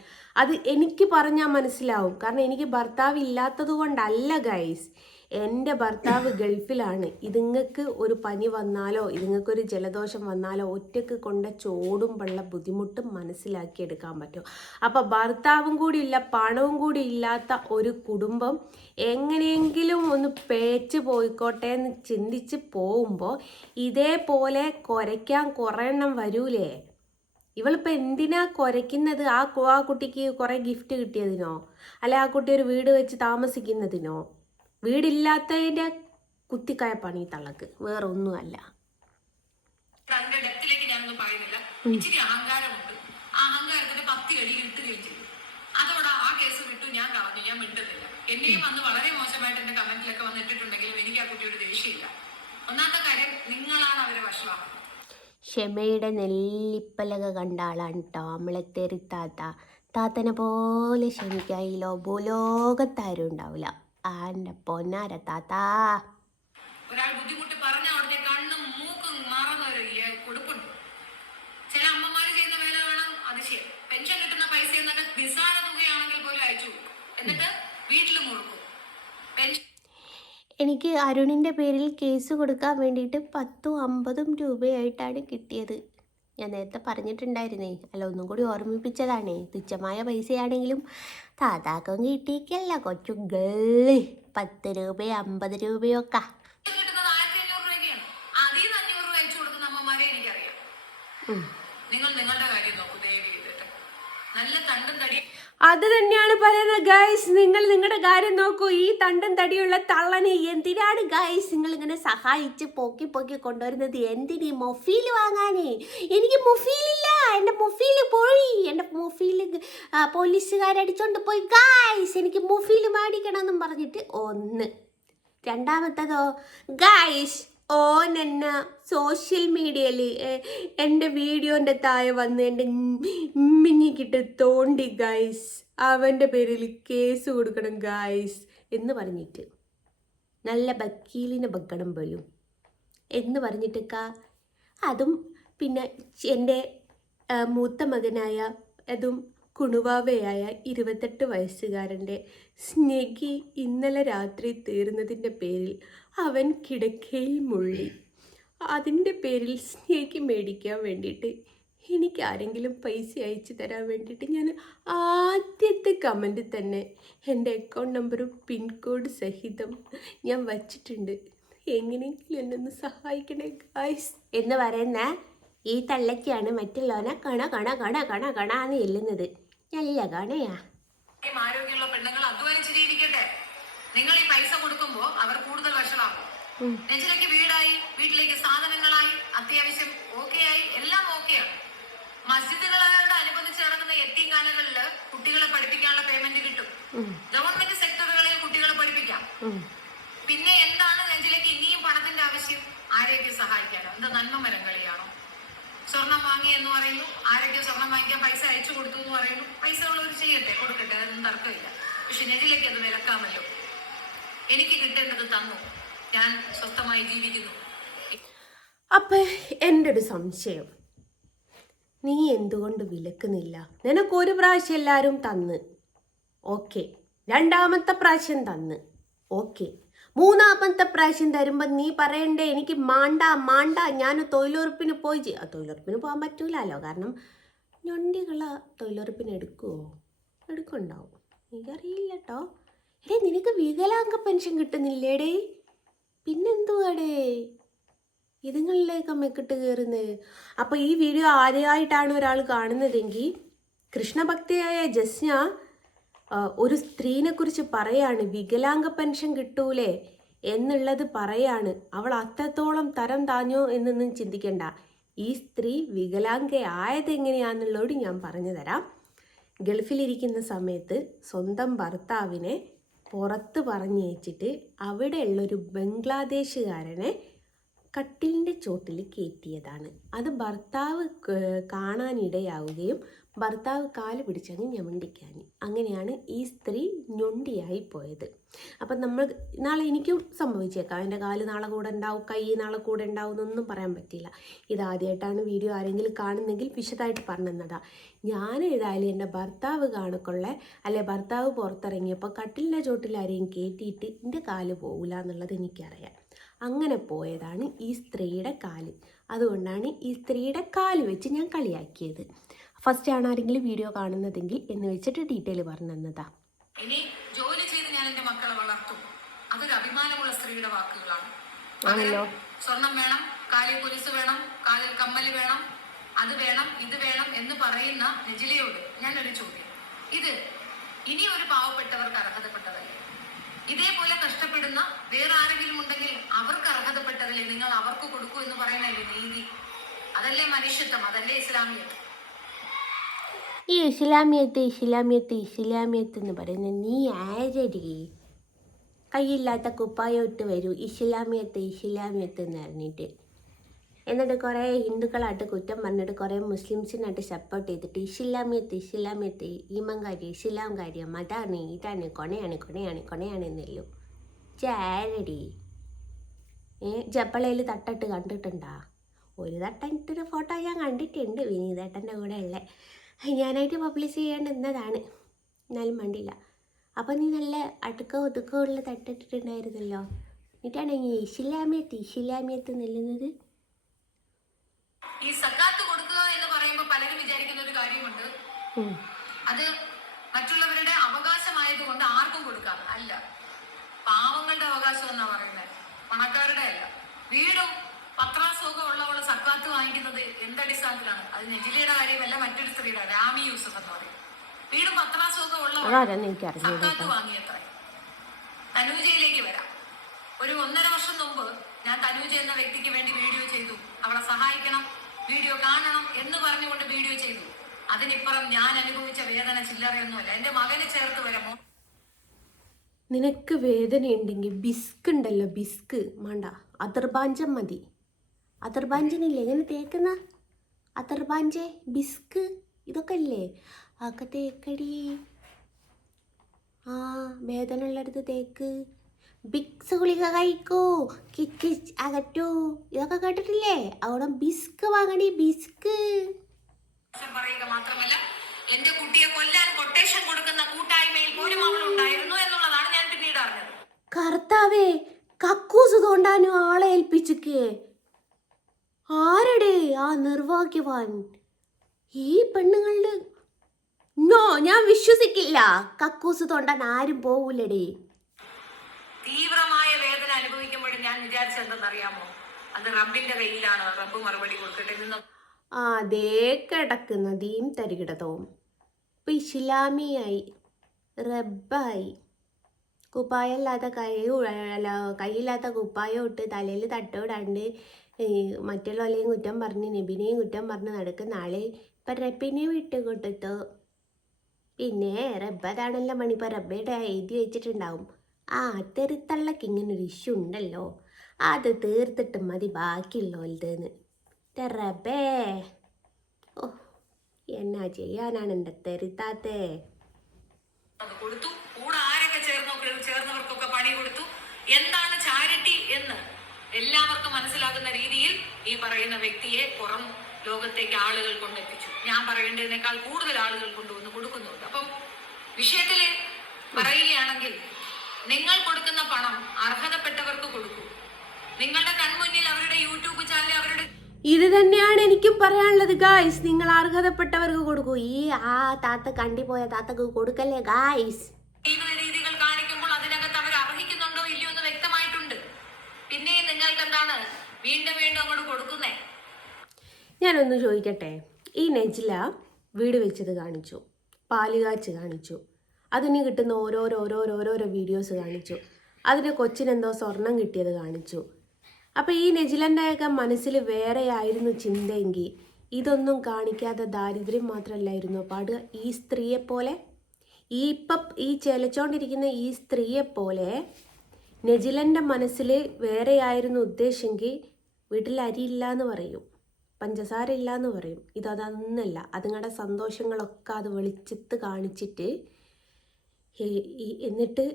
അത് എനിക്ക് പറഞ്ഞാൽ മനസ്സിലാവും. കാരണം എനിക്ക് ഭർത്താവ് ഇല്ലാത്തത് കൊണ്ടല്ല ഗൈസ്, എൻ്റെ ഭർത്താവ് ഗൾഫിലാണ്. ഇതുങ്ങൾക്ക് ഒരു പനി വന്നാലോ ഇതുങ്ങൾക്കൊരു ജലദോഷം വന്നാലോ ഒറ്റക്ക് കൊണ്ട് ചോടുമ്പോഴുള്ള ബുദ്ധിമുട്ട് മനസ്സിലാക്കിയെടുക്കാൻ പറ്റും. അപ്പോൾ ഭർത്താവും കൂടി ഇല്ല, പണവും കൂടി ഇല്ലാത്ത ഒരു കുടുംബം എങ്ങനെയെങ്കിലും ഒന്ന് പേച്ച് പോയിക്കോട്ടെ എന്ന് ചിന്തിച്ച് പോകുമ്പോൾ ഇതേപോലെ കുരയ്ക്കാൻ കുറേ എണ്ണം വരൂലേ? ഇവളിപ്പോൾ എന്തിനാ കുരയ്ക്കുന്നത്? ആ കുട്ടിക്ക് കുറേ ഗിഫ്റ്റ് കിട്ടിയതിനോ? അല്ലെ ആ കുട്ടി ഒരു വീട് വെച്ച് താമസിക്കുന്നതിനോ? വീടില്ലാത്തതിൻ്റെ കുത്തിക്കയപ്പാണ് ഈ തള്ളക്ക്, വേറെ ഒന്നുമല്ല. അതിന്റെ ഡെപ്തിലേക്ക് ഞാനൊന്നും പറയുന്നില്ല. ഇച്ചിരി അഹങ്കാരമുണ്ട്. ആ അഹങ്കാരത്തിന്റെ 10 അടിയിൽ ഇട്ടുകയും ചെയ്തു. അതോടെ ആ കേസ് വിട്ടു. ഞാൻ കളഞ്ഞു, ഞാൻ മിണ്ടുന്നില്ല. എന്നെയും അന്ന് വളരെ മോശമായിട്ട് എന്റെ കമന്റിലൊക്കെ വന്നിട്ടുണ്ടെങ്കിലും എനിക്ക് ആ കുട്ടിയോട് ദേഷ്യമില്ല. ഒന്നാമത്തെ കാര്യം, നിങ്ങളാണ് അവരെ വഷളാക്കുന്നത്. ക്ഷമയുടെ നെല്ലിപ്പലക കണ്ട ആളാണ് കേട്ടോ നമ്മളെ തെറിത്താത്ത. താത്തനെ പോലെ ക്ഷമിക്കാൻ ഈ ഭൂലോകത്താരും ഉണ്ടാവില്ല. ആൻ്റെ പൊന്നാര താത്താ. ഒരാൾ ബുദ്ധിമുട്ടി പറഞ്ഞ ഉടനെ കണ്ണും മൂക്കും മാറുന്നവര് കൊടുപ്പുണ്ട്. ചില അമ്മമാര് ചെയ്യുന്ന വേല വേണം അതിശയം. പെൻഷൻ കിട്ടുന്ന പൈസ എന്നൊക്കെ നിസ്സാര തുകയാണെങ്കിൽ പോലും അയച്ചു കൊടുക്കും, എന്നിട്ട് വീട്ടിൽ മുറുക്കും. പെൻഷൻ എനിക്ക് അരുണിൻ്റെ പേരിൽ കേസ് കൊടുക്കാൻ വേണ്ടിയിട്ട് 10ഉം 50ഉം രൂപയായിട്ടാണ് കിട്ടിയത്. ഞാൻ നേരത്തെ പറഞ്ഞിട്ടുണ്ടായിരുന്നേ, അല്ല ഒന്നും കൂടി ഓർമ്മിപ്പിച്ചതാണേ. തുച്ഛമായ പൈസയാണെങ്കിലും താതാക്കം കിട്ടിയിക്കല്ല കൊച്ചുകള്. 10 രൂപയോ 50 രൂപയൊക്കെ. കിട്ടുന്നത് 1500 രൂപയ്ക്കാണ്. അതിൽ നിന്ന് 500 രൂപ അയച്ചു കൊടുക്കുന്ന അമ്മമാരെ എനിക്കറിയാം. നിങ്ങൾ നിങ്ങളുടെ കാര്യം നോക്കൂ ദയവ് ചെയ്തിട്ട്. നല്ല തണ്ടും തടി. അത് തന്നെയാണ് പറയുന്നത് ഗൈസ്. നിങ്ങൾ നിങ്ങളുടെ കാര്യം നോക്കൂ. ഈ തണ്ടും തടിയുള്ള തള്ളനെ എന്തിനാണ് ഗൈസ് നിങ്ങൾ ഇങ്ങനെ സഹായിച്ച് പൊക്കി പൊക്കി കൊണ്ടുവരുന്നത്? എന്തിന്? മൊഫീൽ വാങ്ങാനേ. എനിക്ക് മൊഫീലില്ല. എൻ്റെ മൊഫീൽ പോയി. എൻ്റെ മൊഫീൽ പോലീസുകാരടിച്ചോണ്ട് പോയി ഗൈസ്. എനിക്ക് മൊഫീൽ മേടിക്കണം എന്നും പറഞ്ഞിട്ട് ഒന്ന്. രണ്ടാമത്തതോ ഗൈസ്, ഓൻ എന്നെ സോഷ്യൽ മീഡിയയിൽ എൻ്റെ വീഡിയോൻ്റെ താഴെ വന്ന് എൻ്റെ മിന്നിക്കിട്ട് തോണ്ടി ഗൈസ്. അവൻ്റെ പേരിൽ കേസ് കൊടുക്കണം ഗൈസ് എന്ന് പറഞ്ഞിട്ട്, നല്ല വക്കീലിനെ വെക്കണം പോലും എന്ന് പറഞ്ഞിട്ടൊക്കെ. അതും പിന്നെ എൻ്റെ മൂത്ത മകനായ അതും കുണുവാവയായ 28 വയസ്സുകാരൻ്റെ സ്നേഹി ഇന്നലെ രാത്രി തീർന്നതിൻ്റെ പേരിൽ അവൻ കിടക്കയിൽ മുള്ളി. അതിൻ്റെ പേരിൽ സ്നേഹി മേടിക്കാൻ വേണ്ടിയിട്ട് എനിക്ക് ആരെങ്കിലും പൈസ അയച്ചു തരാൻ വേണ്ടിയിട്ട് ഞാൻ ആദ്യത്തെ കമൻറ്റ് തന്നെ എൻ്റെ അക്കൗണ്ട് നമ്പറും പിൻകോഡ് സഹിതം ഞാൻ വച്ചിട്ടുണ്ട്. എങ്ങനെയെങ്കിലും എന്നെ ഒന്ന് സഹായിക്കണേ ഗായ്സ് എന്ന് പറയുന്ന ഈ തള്ളയ്ക്കാണ് മറ്റുള്ളവനെ കണ കണ കണ കണ കണാന്ന് എല്ലുന്നത്. നല്ല കണയാ. ആരോഗ്യമുള്ള പെണ്ണുങ്ങൾ അധ്വാനിച്ച് ജീവിക്കട്ടെ. നിങ്ങൾ ഈ പൈസ കൊടുക്കുമ്പോ അവർ കൂടുതൽ വഷളാകും. നെഞ്ചിലേക്ക് വീടായി, വീട്ടിലേക്ക് സാധനങ്ങളായി, അത്യാവശ്യം ഓക്കെയായി, എല്ലാം ഓക്കെയാണ്. മസ്ജിദുകളോട് അനുബന്ധിച്ച് നടക്കുന്ന യത്തീംഖാനകളില് കുട്ടികളെ പഠിപ്പിക്കാനുള്ള പേയ്മെന്റ് കിട്ടും. ഗവൺമെന്റ് സെക്ടറുകളിൽ കുട്ടികളെ പഠിപ്പിക്കാം. പിന്നെ എന്താണ് നെഞ്ചിലേക്ക് ഇനിയും പണത്തിന്റെ ആവശ്യം? ആരെയൊക്കെ സഹായിക്കാനോ? എന്താ നന്മ മരം കളിയാണോ? സ്വർണം വാങ്ങി എന്ന് പറയുന്നു, ആരൊക്കെ സ്വർണം വാങ്ങിക്കാൻ പൈസ അയച്ചു കൊടുത്തു എന്ന് പറയുന്നു. പൈസ ഉള്ളവർ ചെയ്യട്ടെ, കൊടുക്കട്ടെ, അതൊന്നും തർക്കമില്ല. പക്ഷെ നെഞ്ചിലേക്ക് അത് വിലക്കാമല്ലോ. എനിക്ക് കിട്ടേണ്ടത് തന്നു, ഞാൻ സ്വസ്ഥമായി ജീവിക്കുന്നു. അപ്പം എൻ്റെ ഒരു സംശയം, നീ എന്തുകൊണ്ട് വിലക്കുന്നില്ല? നിനക്കൊരു പ്രാവശ്യം എല്ലാവരും തന്ന് ഓക്കെ, രണ്ടാമത്തെ പ്രാവശ്യം തന്ന് ഓക്കെ, മൂന്നാമത്തെ പ്രാവശ്യം തരുമ്പോൾ നീ പറയണ്ടേ എനിക്ക് മാണ്ട മാണ്ട, ഞാൻ തൊഴിലുറപ്പിന് പോയി. തൊഴിലുറപ്പിന് പോകാൻ പറ്റൂലല്ലോ, കാരണം ഞൊണ്ടികളെ തൊഴിലുറപ്പിന് എടുക്കുമോ? എടുക്കുന്നുണ്ടാവും, എനിക്കറിയില്ല കേട്ടോ. എടേ നിനക്ക് വികലാംഗ പെൻഷൻ കിട്ടുന്നില്ലേടേ? പിന്നെന്തുവാടേ ഇതുങ്ങളിലേക്ക് മെക്കിട്ട് കയറുന്നത്? അപ്പോൾ ഈ വീഡിയോ ആദ്യമായിട്ടാണ് ഒരാൾ കാണുന്നതെങ്കിൽ, കൃഷ്ണഭക്തിയായ ജസ്ന ഒരു സ്ത്രീനെക്കുറിച്ച് പറയാണ് വികലാംഗ പെൻഷൻ കിട്ടൂലേ എന്നുള്ളത് പറയാണ്. അവൾ അത്രത്തോളം തരം താഞ്ഞോ എന്നൊന്നും ചിന്തിക്കണ്ട. ഈ സ്ത്രീ വികലാംഗയായത് എങ്ങനെയാണെന്നുള്ളതോട് ഞാൻ പറഞ്ഞു തരാം. ഗൾഫിലിരിക്കുന്ന സമയത്ത് സ്വന്തം ഭർത്താവിനെ പുറത്ത് പറഞ്ഞയച്ചിട്ട് അവിടെയുള്ളൊരു ബംഗ്ലാദേശുകാരനെ കട്ടിലിൻ്റെ ചോട്ടിൽ കയറ്റിയതാണ്. അത് ഭർത്താവ് കാണാനിടയാവുകയും ഭർത്താവ് കാല് പിടിച്ചങ്ങ് ഞമണ്ടിക്കാൻ. അങ്ങനെയാണ് ഈ സ്ത്രീ ഞൊണ്ടിയായി പോയത്. അപ്പം നമ്മൾ നാളെ എനിക്കും സംഭവിച്ചേക്കാം, എൻ്റെ കാല് നാളെ കൂടെ ഉണ്ടാവും, കൈ നാളെ കൂടെ ഉണ്ടാവും എന്നൊന്നും പറയാൻ പറ്റില്ല. ഇതാദ്യമായിട്ടാണ് വീഡിയോ ആരെങ്കിലും കാണുന്നെങ്കിൽ വിശദമായിട്ട് പറഞ്ഞു തന്നതാ. ഞാൻ ഏതായാലും എൻ്റെ ഭർത്താവ് കാണക്കൊള്ള അല്ലെ ഭർത്താവ് പുറത്തിറങ്ങിയപ്പോൾ കട്ടിലിൻ്റെ ചോട്ടിൽ ആരെയും കയറ്റിയിട്ട് എൻ്റെ കാല് പോകില്ല എന്നുള്ളത് എനിക്കറിയാം. അങ്ങനെ പോയതാണ് ഈ സ്ത്രീയുടെ കാല്. അതുകൊണ്ടാണ് ഈ സ്ത്രീയുടെ കാല് വെച്ച് ഞാൻ കളിയാക്കിയത്. ഫസ്റ്റ് ആണ് ആരെങ്കിലും വീഡിയോ കാണുന്നതെങ്കിൽ എന്ന് വെച്ചിട്ട് ഡീറ്റെയിൽ പറഞ്ഞു തന്നതാ. ഇനി ജോലി ചെയ്ത് ഞാൻ എന്റെ മക്കളെ വളർത്തും, അതൊരു അഭിമാനമുള്ള സ്ത്രീയുടെ വാക്കുകളാണ്. ആണല്ലോ. സ്വർണം വേണം, കാലിൽ പൊലിസ് വേണം, കാലിൽ കമ്മല് വേണം, അത് വേണം, ഇത് വേണം എന്ന് പറയുന്ന നെജിലയോട് ഞാനൊരു ചോദ്യം. ഇത് ഇനി ഒരു പാവപ്പെട്ടവർക്ക് അർഹതപ്പെട്ടതല്ലേ? ഇതേപോലെ കഷ്ടപ്പെടുന്ന വേറെ ആരെങ്കിലും ഉണ്ടെങ്കിൽ അവർക്ക് അർഹതപ്പെട്ടതല്ലേ നിങ്ങൾ അവർക്ക് കൊടുക്കൂ എന്ന് പറയുന്നതല്ലേ നീതി? അതല്ലേ മനുഷ്യത്വം? അതല്ലേ ഇസ്ലാമിയത്ത്? ഈ ഇസ്ലാമിയത്ത് എന്ന് പറയുന്നത് നീ ആരടി? കൈയില്ലാത്ത കുപ്പായം ഇട്ട് വരൂ ഇസ്ലാമിയത്ത് എന്ന് പറഞ്ഞിട്ട്. എന്നിട്ട് കുറേ ഹിന്ദുക്കളായിട്ട് കുറ്റം പറഞ്ഞിട്ട് കുറേ മുസ്ലിംസിനായിട്ട് സപ്പോർട്ട് ചെയ്തിട്ട് ഇസ്ലാമിയത്ത് ഈമൻ കാര്യം ഇസ്ലാം കാര്യം അതാണ് ഇതാണ് കൊണയാണ് എന്നല്ലോ. ചാരടി ജപ്പളയിൽ തട്ടിട്ട് കണ്ടിട്ടുണ്ടാ? ഒരു തട്ടിട്ടൊരു ഫോട്ടോ ഞാൻ കണ്ടിട്ടുണ്ട് വിനീതേട്ടൻ്റെ കൂടെ ഉള്ള. ഞാനായിട്ട് പബ്ലിഷ് ചെയ്യാണ്ട് നിന്നതാണ്, എന്നാലും വേണ്ടിയില്ല. അപ്പം നീ നല്ല ഒതുക്കമുള്ള തട്ടിട്ടിട്ടുണ്ടായിരുന്നല്ലോ. എന്നിട്ടാണ് ഈ ഇസ്ലാമിയത്ത് നില്ലുന്നത്. ഈ സക്കാത്ത് കൊടുക്കുക എന്ന് പറയുമ്പോൾ പലരും വിചാരിക്കുന്ന ഒരു കാര്യമുണ്ട്, അത് മറ്റുള്ളവരുടെ അവകാശമായതുകൊണ്ട് ആർക്കും കൊടുക്കാം. അല്ല, പാവങ്ങളുടെ അവകാശം എന്നാ പറയുന്നത്, പണക്കാരുടെ അല്ല. വീടും പത്രാസുഖം ഉള്ളവള് സക്കാത്ത് വാങ്ങിക്കുന്നത് എന്തടിസ്ഥാനത്തിലാണ്? അത് നെജിലയുടെ കാര്യമല്ല, മറ്റൊരു സ്ത്രീയുടെ രാമി യൂസഫ് എന്ന് പറയും. വീടും പത്രാസുഖം ഉള്ളവർ സക്കാത്ത് വാങ്ങിയത്ര. തനൂജയിലേക്ക് വരാം. ഒരു 1.5 വർഷം മുമ്പ് ഞാൻ തനൂജ എന്ന വ്യക്തിക്ക് വേണ്ടി വീഡിയോ ചെയ്തു. അവളെ സഹായിക്കണം, വീഡിയോ കാണണം എന്ന് പറഞ്ഞുകൊണ്ട് വീഡിയോ ചെയ്തു. അതിനിപ്പുറം ഞാൻ അനുഭവിച്ച വേദന ചില്ലറയൊന്നുമല്ല. എന്റെ മകനെ ചേർത്ത് വരമോ? നിനക്ക് വേദനയുണ്ടെങ്കിൽ ബിസ്ക് ഉണ്ടല്ലോ, ബിസ്ക് വേണ്ട, അതർബാഞ്ചം മതി. അതർബാഞ്ചനില്ലേ ഇങ്ങനെ തേക്കുന്ന അതർബാഞ്ച് ബിസ്ക് ഇതൊക്കെ ഇല്ലേ, അതൊക്കെ തേക്കടി. വേദന ഉള്ളടുത്ത് തേക്ക്. ബിക്സ് ഗുളിക കഴിക്കൂ, കിച്ച് അകറ്റൂ, ഇതൊക്കെ കേട്ടിട്ടില്ലേ? അവിടെ ബിസ്ക് വാങ്ങണി, ബിസ്ക്. പറയുക മാത്രമല്ല, എന്റെ കുട്ടിയെ കൊല്ലാൻ കൊട്ടേഷൻ കൊടുക്കുന്ന കൂട്ടായ്മയിൽ പോലും അവൾ ഉണ്ടായിരുന്നു എന്നുള്ളതാണ് ഞാൻ പിന്നീട് അറിഞ്ഞത്. കർത്താവേ, കക്കൂസ് തോണ്ടാനും ആളെ ഏൽപ്പിച്ചിക്കേ. ആരടേ ആ നിർഭാഗ്യവാൻ? ഈ പെണ്ണുങ്ങളുടെ ഞാൻ വിശ്വസിക്കില്ല. കക്കൂസ് തോണ്ടാൻ ആരും പോവൂലടേ. തീവ്രമായ വേദന അനുഭവിക്കുമ്പോഴും ഞാൻ വിചാരിച്ചെന്തെന്നറിയാമോ? അത് റബ്ബിന്റെ കയ്യിലാണ്, റബ്ബ് മറുപടി കൊടുക്കട്ടെ നിന്ന്. അതേ കിടക്കുന്നതീം തരികിടതവും. ഇപ്പം ഇസ്ലാമിയായി, റബ്ബായി. കുപ്പായമില്ലാത്ത കൈയില്ലാത്ത കുപ്പായം ഇട്ട് തലയിൽ തട്ടോടാണ്ട് മറ്റുള്ളവരെയും കുറ്റം പറഞ്ഞ് നബിനെയും കുറ്റം പറഞ്ഞ് നടക്കുന്ന ആളെ ഇപ്പം റബ്ബിനെ വിട്ടുകൊടുത്തു. പിന്നെ റബ്ബതാണല്ലോ മണി, ഇപ്പം റബ്ബയുടെ എഴുതി വെച്ചിട്ടുണ്ടാവും. തെരുത്തള്ളക്ക് ഇങ്ങനൊരു ഇഷ്യൂ ഉണ്ടല്ലോ, അത് തീർത്തിട്ട് മതി ബാക്കിയുള്ളവരുതെന്ന്. റബ്ബേ, ഓ എന്നാ ചെയ്യാനാണ് എൻ്റെ തെരുത്താത്തേ. കൊടുത്തു, കൂടെ ആരൊക്കെ ചേർന്നവർക്കൊക്കെ പണി കൊടുത്തു. എന്താണ് ചാരിറ്റി എന്ന് എല്ലാവർക്കും മനസ്സിലാകുന്ന രീതിയിൽ ഈ പറയുന്ന വ്യക്തിയെ പുറം ലോകത്തേക്ക് ആളുകൾ കൊണ്ടെത്തിച്ചു. ഞാൻ പറയേണ്ടതിനേക്കാൾ കൂടുതൽ ആളുകൾ കൊണ്ടുവന്ന് കൊടുക്കുന്നുണ്ട്. അപ്പം വിഷയത്തില് പറയുകയാണെങ്കിൽ, നിങ്ങൾ കൊടുക്കുന്ന പണം അർഹതപ്പെട്ടവർക്ക് കൊടുക്കൂ. നിങ്ങളുടെ കൺമുന്നിൽ അവരുടെ യൂട്യൂബ് ചാനൽ, അവരുടെ ഇത് തന്നെയാണ് എനിക്കും പറയാനുള്ളത് ഗായ്സ്. നിങ്ങൾ അർഹതപ്പെട്ടവർക്ക് കൊടുക്കൂ. ആ താത്ത കണ്ടിപ്പോയ താത്തക്ക് കൊടുക്കല്ലേ ഗായ്സ്. ജീവിത രീതികൾ കാണിക്കുമ്പോൾ അതിനകത്ത് അവർ അർഹിക്കുന്നുണ്ടോ ഇല്ലയോ എന്ന് വ്യക്തമായിട്ടുണ്ട്. പിന്നെ നിങ്ങൾക്ക് എന്താണ് വീണ്ടും അങ്ങോട്ട് കൊടുക്കുന്നേ? ഞാനൊന്ന് ചോദിക്കട്ടെ, ഈ നെജില വീട് വെച്ചത് കാണിച്ചു, പാലുകാച്ച് കാണിച്ചു, അതിന് കിട്ടുന്ന ഓരോരോ വീഡിയോസ് കാണിച്ചു, അതിന് കൊച്ചിനെന്തോ സ്വർണം കിട്ടിയത് കാണിച്ചു. അപ്പം ഈ നെജിലൻ്റെയൊക്കെ മനസ്സിൽ വേറെ ആയിരുന്നു ചിന്തയെങ്കിൽ ഇതൊന്നും കാണിക്കാതെ ദാരിദ്ര്യം മാത്രമല്ലായിരുന്നു പാടുക. ഈ സ്ത്രീയെപ്പോലെ, ഈ ചെലച്ചോണ്ടിരിക്കുന്ന ഈ സ്ത്രീയെപ്പോലെ നെജിലൻ്റെ മനസ്സിൽ വേറെ ആയിരുന്നു ഉദ്ദേശമെങ്കിൽ വീട്ടിൽ അരിയില്ല എന്ന് പറയും, പഞ്ചസാര ഇല്ല എന്ന് പറയും. ഇതൊന്നല്ല, അതുങ്ങളുടെ സന്തോഷങ്ങളൊക്കെ അത് വെളിച്ചത്ത് കാണിച്ചിട്ട് എന്നിട്ട്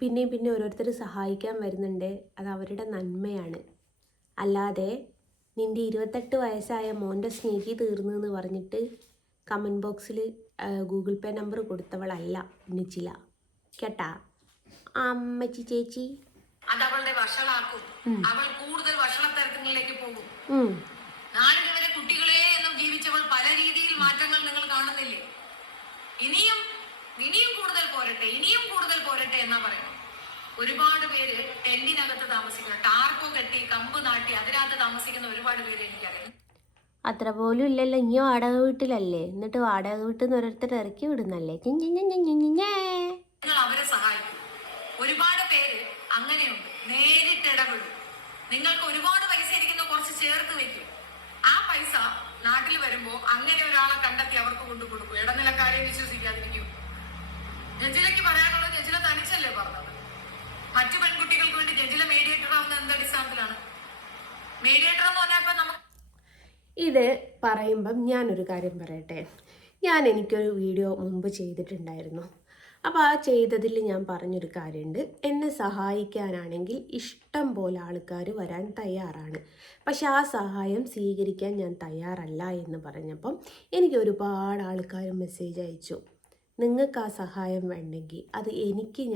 പിന്നെ ഓരോരുത്തർ സഹായിക്കാൻ വരുന്നുണ്ട്. അത് അവരുടെ നന്മയാണ്. അല്ലാതെ നിൻ്റെ 28 വയസ്സായ മോൻ്റെ സ്നേഹി തീർന്നു എന്ന് പറഞ്ഞിട്ട് കമൻറ്റ് ബോക്സിൽ ഗൂഗിൾ പേ നമ്പർ കൊടുത്തവളല്ല നെജില, കേട്ടാ അമ്മച്ചി ചേച്ചി. അത് അവളുടെ വഷളാക്കും. അവൾ കൂടുതൽ വഷളത്തരങ്ങളിലേക്ക് പോകും. നാളിതുവരെ കുട്ടികളെ എന്നും ജീവിച്ചവൾ പല രീതിയിൽ മാറ്റങ്ങൾ നിങ്ങൾ കാണുന്നില്ലേ? ഇനിയും കൂടുതൽ പോരട്ടെ എന്നാ പറയുന്നു. ഒരുപാട് പേര് ടെന്റിനകത്ത് താമസിക്കുന്ന, ടാർപ്പോ കെട്ടി കമ്പ് നാട്ടി അതിനകത്ത് താമസിക്കുന്ന ഒരുപാട് പേര് എനിക്കറിയാം. അത്ര പോലും ഇല്ലല്ലോ. ഇനി വാടക വീട്ടിലല്ലേ, എന്നിട്ട് വാടക വീട്ടിൽ നിന്ന് ഓരോരുത്തർ ഇറക്കി വിടുന്നല്ലേ. നിങ്ങൾ അവരെ സഹായിക്കും. ഒരുപാട് പേര് അങ്ങനെയുണ്ട്, നേരിട്ട് ഇടപെടും. നിങ്ങൾക്ക് ഒരുപാട് പൈസ ഇരിക്കുന്ന കുറച്ച് ചേർത്ത് വെക്കും. ആ പൈസ നാട്ടിൽ വരുമ്പോ അങ്ങനെ ഒരാളെ കണ്ടെത്തി അവർക്ക് കൊണ്ടു കൊടുക്കും. ഇടനിലക്കാരെ വിശ്വസിക്കാതിരിക്കും. നെജിലയ്ക്ക് പറയാനുള്ളത്, നെജില തനിച്ചല്ലേ പറഞ്ഞത്? മറ്റു പെൺകുട്ടികൾക്ക് വേണ്ടി ജഡ്ജില മീഡിയേറ്റർ ആവുന്ന എന്ത് അടിസ്ഥാനത്തിലാണ്? മീഡിയേറ്റർ എന്ന് പറഞ്ഞാൽ ഇപ്പൊ നമുക്ക് ഇത് പറയുമ്പം ഞാനൊരു കാര്യം പറയട്ടെ. എനിക്കൊരു വീഡിയോ മുമ്പ് ചെയ്തിട്ടുണ്ടായിരുന്നു. അപ്പോൾ ആ ചെയ്തതിൽ ഞാൻ പറഞ്ഞൊരു കാര്യമുണ്ട്. എന്നെ സഹായിക്കാനാണെങ്കിൽ ഇഷ്ടം പോലെ ആൾക്കാർ വരാൻ തയ്യാറാണ്, പക്ഷെ ആ സഹായം സ്വീകരിക്കാൻ ഞാൻ തയ്യാറല്ല എന്ന് പറഞ്ഞപ്പം എനിക്ക് ഒരുപാട് ആൾക്കാർ മെസ്സേജ് അയച്ചു. നിങ്ങൾക്ക് ആ സഹായം വേണ്ടെങ്കിൽ അത്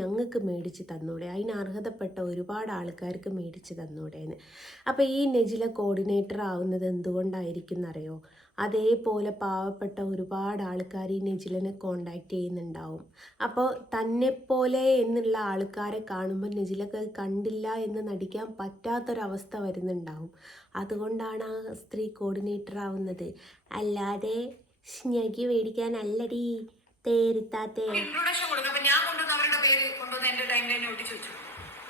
ഞങ്ങൾക്ക് മേടിച്ച് തന്നൂടെ, അതിന് അർഹതപ്പെട്ട ഒരുപാട് ആൾക്കാർക്ക് മേടിച്ച് തന്നൂടെ എന്ന്. അപ്പോൾ ഈ നെജില കോർഡിനേറ്റർ ആവുന്നത് എന്തുകൊണ്ടായിരിക്കും എന്നറിയോ? അതേപോലെ പാവപ്പെട്ട ഒരുപാട് ആൾക്കാർ ഈ നെജിലിനെ കോണ്ടാക്ട് ചെയ്യുന്നുണ്ടാവും. അപ്പോൾ തന്നെപ്പോലെ എന്നുള്ള ആൾക്കാരെ കാണുമ്പോൾ നെജിലക്ക് കണ്ടില്ല എന്ന് നടിക്കാൻ പറ്റാത്തൊരവസ്ഥ വരുന്നുണ്ടാവും. അതുകൊണ്ടാണ് ആ സ്ത്രീ കോർഡിനേറ്റർ ആവുന്നത്, അല്ലാതെ സ്നേഹി മേടിക്കാനല്ലടി തേരിത്താത്തേ. ഇൻട്രൊഡക്ഷൻ കൊടുക്കും. അപ്പൊ ഞാൻ കൊണ്ടുവന്ന് അവരുടെ പേര് കൊണ്ടുവന്ന് എന്റെ ടൈം ലൈനിൽ ഒട്ടിച്ചു വെച്ചു.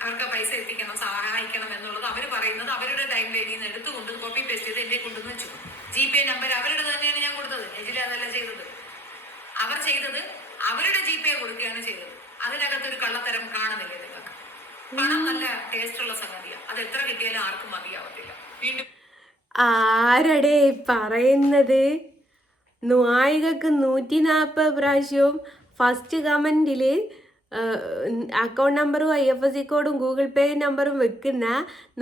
അവർക്ക് പൈസ എത്തിക്കണം, സഹായിക്കണം എന്നുള്ളത് അവർ പറയുന്നത് അവരുടെ ടൈം ലൈനിൽ നിന്ന് എടുത്തുകൊണ്ട് കോപ്പി പേസ്റ്റ് ചെയ്ത് എന്റെ കൊണ്ടുവന്ന് വെച്ചു. GPay നമ്പർ അവരുടെ തന്നെയാണ് ഞാൻ കൊടുത്തത്. നെജില അതല്ല ചെയ്തത്. അവർ ചെയ്തത് അവരുടെ GPay കൊടുക്കുകയാണ് ചെയ്തത്. അതിനകത്തൊരു കള്ളത്തരം കാണുന്നില്ലേ നിങ്ങൾക്ക്? പണം നല്ല ടേസ്റ്റ് ഉള്ള സംഗതിയാണ്. അത് എത്ര കിട്ടിയാലും ആർക്കും മതിയാവത്തില്ല. വീണ്ടും ആരടെ പറയുന്നത്? നായികക്ക് 140 പ്രാവശ്യവും ഫസ്റ്റ് കമൻറ്റിൽ അക്കൗണ്ട് നമ്പറും IFSC കോഡും ഗൂഗിൾ പേ നമ്പറും വെക്കുന്ന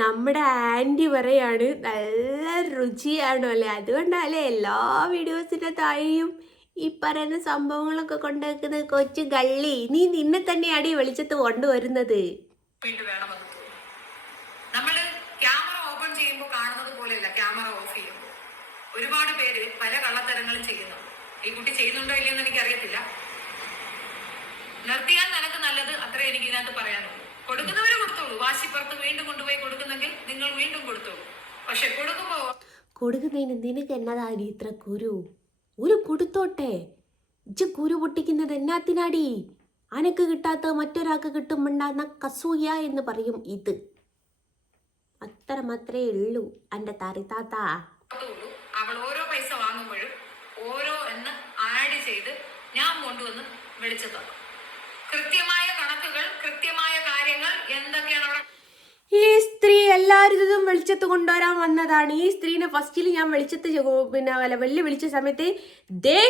നമ്മുടെ ആൻറ്റി പറയാണ് നല്ല രുചിയാണോ അല്ലേ, അതുകൊണ്ടല്ലേ എല്ലാ വീഡിയോസിൻ്റെ താഴെയും ഈ പറയുന്ന സംഭവങ്ങളൊക്കെ കൊണ്ടുവെക്കുന്നത്. കൊച്ചു ഗള്ളി, നീ നിന്നെ തന്നെയാണ് ഈ വെളിച്ചത്ത് കൊണ്ടുവരുന്നത്. വീണ്ടും വേണമെന്ന് തോന്നുന്നു. നമ്മള് ക്യാമറ ഓപ്പൺ ചെയ്യുമ്പോൾ കാണുന്നത് പോലെയല്ല ക്യാമറ ഓഫ് ചെയ്യുമ്പോൾ. ഒരുപാട് പേര് പല കള്ളത്തരങ്ങളും ചെയ്യുന്നു. ഈ കുട്ടി ചെയ്യുന്നുണ്ടോ ഇല്ലയെന്ന് എനിക്കറിയത്തില്ല. നിർത്തിയാൽ നിനക്ക് നല്ലത്, അത്രേ എനിക്ക് ഇതിനകത്ത് പറയാനുള്ളൂ. കൊടുക്കുന്നവര് കൊടുത്തോളൂ. വാശിപ്പുറത്ത് വീണ്ടും കൊണ്ടുപോയി കൊടുക്കുന്നെങ്കിൽ നിങ്ങൾ വീണ്ടും കൊടുത്തോളൂ. പക്ഷെ കൊടുക്കുന്നതിന് നിനക്ക് എന്നതാടി ഇത്ര കുരു? ഒരു കൊടുത്തോട്ടെ. ഇജ്ജ് കുരു പൊട്ടിക്കുന്നത് എന്നാത്തിനാടി? അനക്ക് കിട്ടാത്ത മറ്റൊരാൾക്ക് കിട്ടുമ്പോണ്ടാകുന്ന കസൂയ എന്ന് പറയും ഇത്. അത്ര മാത്രമേ ഉള്ളൂ എൻ്റെ തറിത്താത്ത. അവൾ ഓരോ പൈസ വാങ്ങുമ്പോഴും ഓരോ എന്ന് ആഡ് ചെയ്ത് ഞാൻ കൊണ്ടുവന്ന് വെളിച്ചത്ത് കൃത്യമായ കണക്കുകൾ, കൃത്യമായ കാര്യങ്ങൾ എന്തൊക്കെയാണ് അവിടെ. ഈ സ്ത്രീ എല്ലാവരും വെളിച്ചത്ത് കൊണ്ടുവരാൻ വന്നതാണ്. ഈ സ്ത്രീനെ ഫസ്റ്റിൽ ഞാൻ വെളിച്ചത്ത് വെള്ളി വിളിച്ച സമയത്ത് ദേ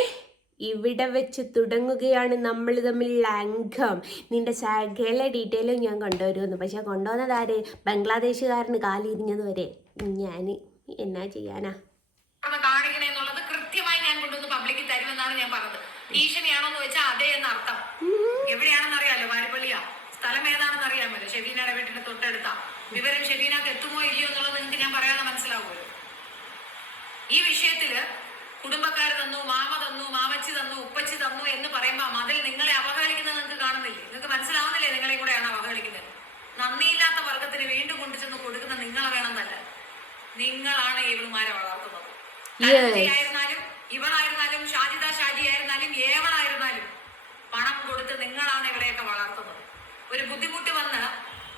ഇവിടെ വെച്ച് തുടങ്ങുകയാണ് നമ്മൾ തമ്മിലുള്ള അംഗം, നിന്റെ സകല ഡീറ്റെയിലും ഞാൻ കൊണ്ടുവരുമെന്ന്. പക്ഷെ കൊണ്ടുവന്നതാര്? ബംഗ്ലാദേശുകാരന് കാലിരിഞ്ഞത് വരെ. ഞാൻ എന്നാ ചെയ്യാനാ? കാണിക്കണെന്നുള്ളത് കൃത്യമായി ഞാൻ കൊണ്ടുവന്ന് പബ്ലിക്കിൽ തരുമെന്നാണ് ഞാൻ പറഞ്ഞത്. ഭീഷണിയാണോന്ന് വെച്ചാൽ അതേ എന്നർത്ഥം. എവിടെയാണെന്ന് അറിയാലോ, വാരപ്പള്ളിയാ. സ്ഥലം ഏതാണെന്ന് അറിയാമല്ലോ, ഷെബീനയുടെ വീട്ടിന്റെ തൊട്ടടുത്താ. വിവരം ഷെബീനക്ക് എത്തുമോ ഇല്ലയോ എന്നുള്ളത് നിങ്ങൾക്ക് ഞാൻ പറയാതെ മനസ്സിലാവുമല്ലോ. ഈ വിഷയത്തില് കുടുംബക്കാർ തന്നു, മാമ തന്നു, മാമച്ചി തന്നു, ഉപ്പച്ചി തന്നു എന്ന് പറയുമ്പോ അതിൽ നിങ്ങളെ അവഹേളിക്കുന്നത് നിങ്ങൾക്ക് കാണുന്നില്ലേ? നിങ്ങൾക്ക് മനസ്സിലാവുന്നില്ലേ നിങ്ങളെ കൂടെയാണ് അവഹേളിക്കുന്നത്? നന്ദിയില്ലാത്ത വർഗത്തിന് വീണ്ടും കൊണ്ടുചെന്ന് കൊടുക്കുന്ന നിങ്ങളെ വേണം തല്ല. നിങ്ങളാണ് ഇവളുമാരെ വളർത്തുന്നത്. ആയിരുന്നാലും ഇവളായിരുന്നാലും ഷാജിദ ഷാജി ആയിരുന്നാലും ഏവളായിരുന്നാലും പണം കൊടുത്ത് നിങ്ങളാണ് ഇവരെയൊക്കെ വളർത്തുന്നത്. ഒരു ബുദ്ധിമുട്ട് വന്ന്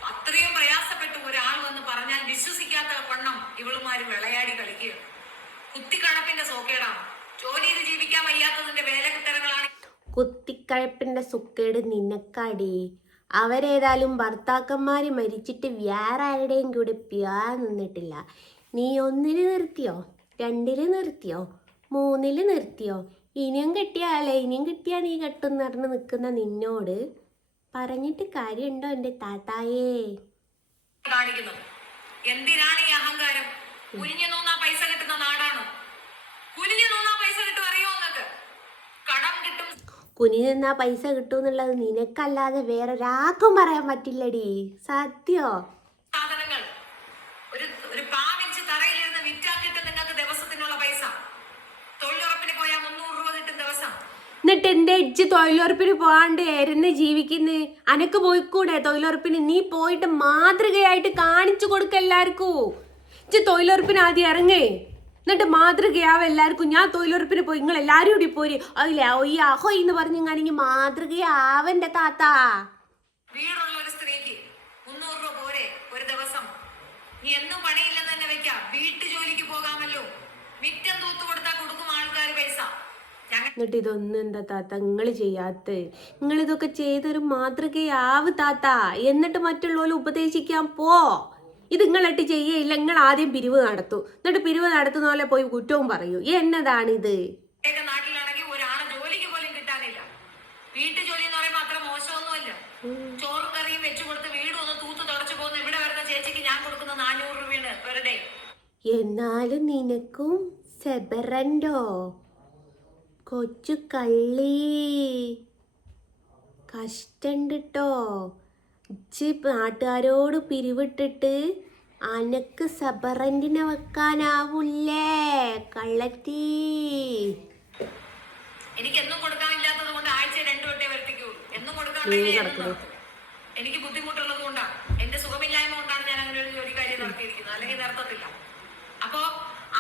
അത്രയും പ്രയാസപ്പെട്ടു ഒരാൾ വന്ന് പറഞ്ഞാൽ വിശ്വസിക്കാത്ത വണ്ണം ഇവളുമാര് വിളയാടി കളിക്കുകയാണ്. കുത്തിക്കഴപ്പിന്റെ സോക്കേടാണ്. ജോലി ചെയ്ത് ജീവിക്കാൻ വയ്യാത്തതിന്റെ വേലക്കിട്ടരങ്ങളാണ്. കുത്തിക്കഴപ്പിന്റെ സുക്കേട് നിനക്കാടി. അവരേതായാലും ഭർത്താക്കന്മാര് മരിച്ചിട്ട് വേറെ ആരുടെയും കൂടെ നിന്നിട്ടില്ല. നീ 1 നിർത്തിയോ, 2 നിർത്തിയോ, 3 നിർത്തിയോ? ഇനിയും കിട്ടിയാലേ, ഇനിയും കിട്ടിയാ നീ കെട്ടെന്ന് പറഞ്ഞ് നിൽക്കുന്ന നിന്നോട് പറഞ്ഞിട്ട് കാര്യമുണ്ടോ എൻ്റെ താത്തായേ? കാണിക്കുന്നത് എന്തിനാണ് ഈ അഹങ്കാരം? കുനിഞ്ഞു നോന്നാ പൈസ കിട്ടുന്ന നാടാണ്. കുനിഞ്ഞു നോന്നാ പൈസ കിട്ടും, അറിയോ നിങ്ങൾക്ക്? കടം കിട്ടും. കുനിഞ്ഞു നിന്നാ പൈസ കിട്ടും എന്നുള്ളത് നിനക്കല്ലാതെ വേറൊരാൾക്കും പറയാൻ പറ്റില്ലടി. സത്യോ? സാധനങ്ങൾ ഒരു പാവിച്ച് തറയിലിരുന്ന് വിറ്റാ കിട്ടും നിങ്ങൾക്ക് ദിവസത്തിനുള്ള പൈസ. തൊഴിലുറപ്പിന് പോയാൽ 300 രൂപ കിട്ടും ദിവസം. എന്നിട്ട് എൻ്റെ ഇജ്ജ് തൊഴിലുറപ്പിന് പോകാണ്ട് എരുന്ന് ജീവിക്കുന്നേ? അനക്ക് പോയിക്കൂടെ തൊഴിലുറപ്പിന്? നീ പോയിട്ട് മാതൃകയായിട്ട് കാണിച്ചു കൊടുക്ക എല്ലാവർക്കും. ഇജ്ജ് തൊഴിലുറപ്പിന് ആദ്യം ഇറങ്ങേ, എന്നിട്ട് മാതൃകയാവും എല്ലാവർക്കും. ഞാൻ തൊഴിലുറപ്പിന് പോയി, നിങ്ങൾ എല്ലാവരും കൂടി പോരി അതിലെ ഈ അഹോ എന്ന് പറഞ്ഞെങ്കിൽ മാതൃകയാവന്റെ താത്ത. വീടുള്ള ഒരു സ്ത്രീക്ക് 300 രൂപ പോരെ ഒരു ദിവസം? നീ എന്നും പണിയില്ലെന്ന് തന്നെ വെക്കാം. വീട്ടു ജോലിക്ക് പോകാമല്ലോ. മിറ്റം തൂത്തു കൊടുത്താൽ കൊടുക്കും ആൾക്കാർ പൈസ. എന്നിട്ട് ഇതൊന്നും എന്താ താത്ത നിങ്ങൾ ചെയ്യാത്ത? നിങ്ങൾ ഇതൊക്കെ ചെയ്തൊരു മാതൃകയാവ് താത്ത. എന്നിട്ട് മറ്റുള്ളവരെ ഉപദേശിക്കാൻ പോ. ഇത് നിങ്ങളിട്ട് ചെയ്യയില്ല. നിങ്ങൾ ആദ്യം പിരിവ് നടത്തൂ. എന്നിട്ട് പിരിവ് നടത്തുന്ന പോലെ പോയി കുറ്റവും പറയൂ. എന്നതാണിത്? നാട്ടിലാണെങ്കിൽ ഒരാളെ ജോലിക്ക് പോലും കിട്ടാനില്ല. വീട്ടു ജോലി എന്ന് പറയുമ്പോൾ അത്ര മോശമൊന്നുമല്ല. ചോറും കറിയും വെച്ചു കൊടുത്ത് വീട് ഒന്ന് തൂത്ത് തുടച്ചു പോകുന്ന ഇവിടെ വരുന്ന ചേച്ചിക്ക് ഞാൻ കൊടുക്കുന്ന 400 രൂപയാണ് പെർ ഡേ. എന്നാലും നിനക്കും സെബറൻഡോ കൊച്ചു കള്ളി കഷ്ടണ്ട് ട്ടോ. ഇച്ചി നാട്ടുകാരോട് പിരിവിട്ടിട്ട് അനക്ക് സബറൻറ്റിനെ വെക്കാനാവൂല്ലേ കള്ളത്തി? എനിക്ക് എന്നും കൊടുക്കാനില്ലാത്തത് കൊണ്ട് ആഴ്ച 2 വട്ടേ വരുത്തിക്കുള്ളൂ. എന്നും കൊടുക്കാണെങ്കിൽ എനിക്ക് ബുദ്ധിമുട്ടുള്ളത് കൊണ്ടാണ്, എന്റെ സുഖമില്ലായ്മ കൊണ്ടാണ് ഞാൻ അങ്ങനെ ഒരു ജോലി കാര്യം നടത്തിയിരിക്കുന്നത്. അല്ലെങ്കിൽ നടത്തത്തില്ല. അപ്പോ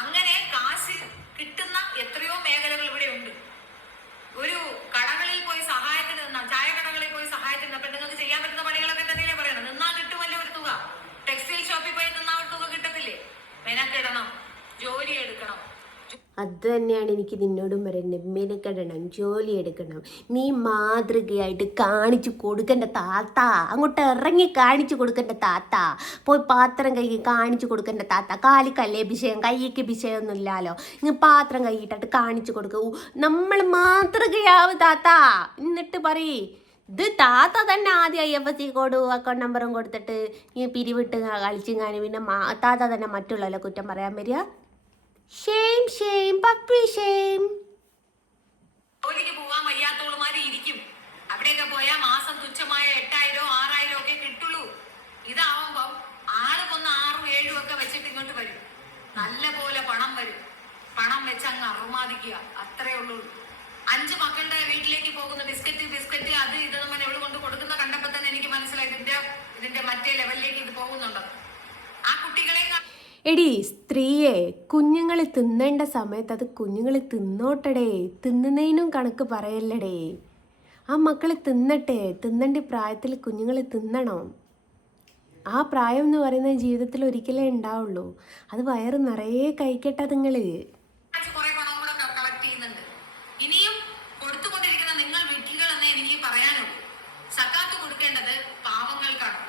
അങ്ങനെ കാശ് കിട്ടുന്ന എത്രയോ മേഖലകൾ ഇവിടെ ഉണ്ട്. ഒരു കടകളിൽ പോയി സഹായത്തിന് നിന്നാൽ, ചായ കടകളിൽ പോയി സഹായത്തിന് പെണ്ണുങ്ങൾക്ക് ചെയ്യാൻ പറ്റുന്ന പണികളൊക്കെ തന്നെയല്ലേ പറയണം. നിന്നാ കിട്ടുമല്ലോ ഒരു തുക. ടെക്സ്റ്റൈൽ ഷോപ്പിൽ പോയി നിന്നാ ഒരു തുക കിട്ടത്തില്ലേ? മെനക്കെടണം, ജോലി എടുക്കണം. അത് തന്നെയാണ് എനിക്ക് നിന്നോടും പറയുന്നത്. മെനക്കെടണം, ജോലി എടുക്കണം. നീ മാതൃകയായിട്ട് കാണിച്ചു കൊടുക്കേണ്ട താത്ത. അങ്ങോട്ട് ഇറങ്ങി കാണിച്ചു കൊടുക്കേണ്ട താത്ത. പോയി പാത്രം കൈ കാണിച്ചു കൊടുക്കേണ്ട താത്ത. കാലിക്കല്ലേ വിഷയം, കൈക്ക് വിഷയമൊന്നും ഇല്ലല്ലോ. ഇങ്ങ് പാത്രം കൈയിട്ടിട്ട് കാണിച്ചു കൊടുക്കൂ. നമ്മൾ മാതൃകയാവും താത്ത. എന്നിട്ട് പറയ് ഇത് താത്ത തന്നെ ആദ്യം IFSC കോഡും അക്കൗണ്ട് നമ്പറും കൊടുത്തിട്ട് ഈ പിരിവിട്ട് കളിച്ചിങ്ങാനും പിന്നെ താത്ത തന്നെ മറ്റുള്ളവരെ കുറ്റം പറയാൻ വരിക. Shame shame puppy shame. ജോലിക്ക് പോവാൻ വയ്യാത്തോളുമാര് ഇരിക്കും. അവിടെയൊക്കെ പോയാൽ മാസം തുച്ഛമായ 8000 6000 ഒക്കെ കിട്ടുള്ളൂ. ഇതാവുമ്പം ആൾക്കൊന്ന് 6 7 ഒക്കെ വെച്ചിട്ട് ഇങ്ങോട്ട് വരും. നല്ല പോലെ പണം വരും. പണം വെച്ച് അങ്ങ് അറുമാദിക്കുക, അത്രേ ഉള്ളൂ. 5 മക്കളുടെ വീട്ടിലേക്ക് പോകുന്ന ബിസ്ക്കറ്റ് അത് ഇത് നമ്മൾ എവിടെ കൊണ്ട് കൊടുക്കുന്ന കണ്ടപ്പോ തന്നെ എനിക്ക് മനസ്സിലായി ഇതിന്റെ മറ്റേ ലെവലിലേക്ക് ഇത് പോകുന്നുണ്ട്. ആ കുട്ടികളെ എടി സ്ത്രീയെ, കുഞ്ഞുങ്ങൾ തിന്നേണ്ട സമയത്ത് അത് കുഞ്ഞുങ്ങൾ തിന്നോട്ടടേ. തിന്നുന്നതിനും കണക്ക് പറയല്ലടേ. ആ മക്കൾ തിന്നട്ടെ. തിന്നേണ്ട പ്രായത്തിൽ കുഞ്ഞുങ്ങൾ തിന്നണം. ആ പ്രായം എന്ന് പറയുന്നത് ജീവിതത്തിൽ ഒരിക്കലേ ഉണ്ടാവുള്ളൂ. അത് വയറ് നിറയെ കഴിക്കട്ടെ നിങ്ങൾ. കുറെ പണം കൂടെ കളക്ട് ചെയ്യുന്നുണ്ട്. ഇനിയും കൊടുത്തുകൊണ്ടിരിക്കുന്ന നിങ്ങൾ വിഡ്ഢികൾ എന്നേ എനിക്ക് പറയാനുള്ളൂ. സക്കാത്ത് കൊടുക്കേണ്ടത് പാവങ്ങൾക്കാണ്.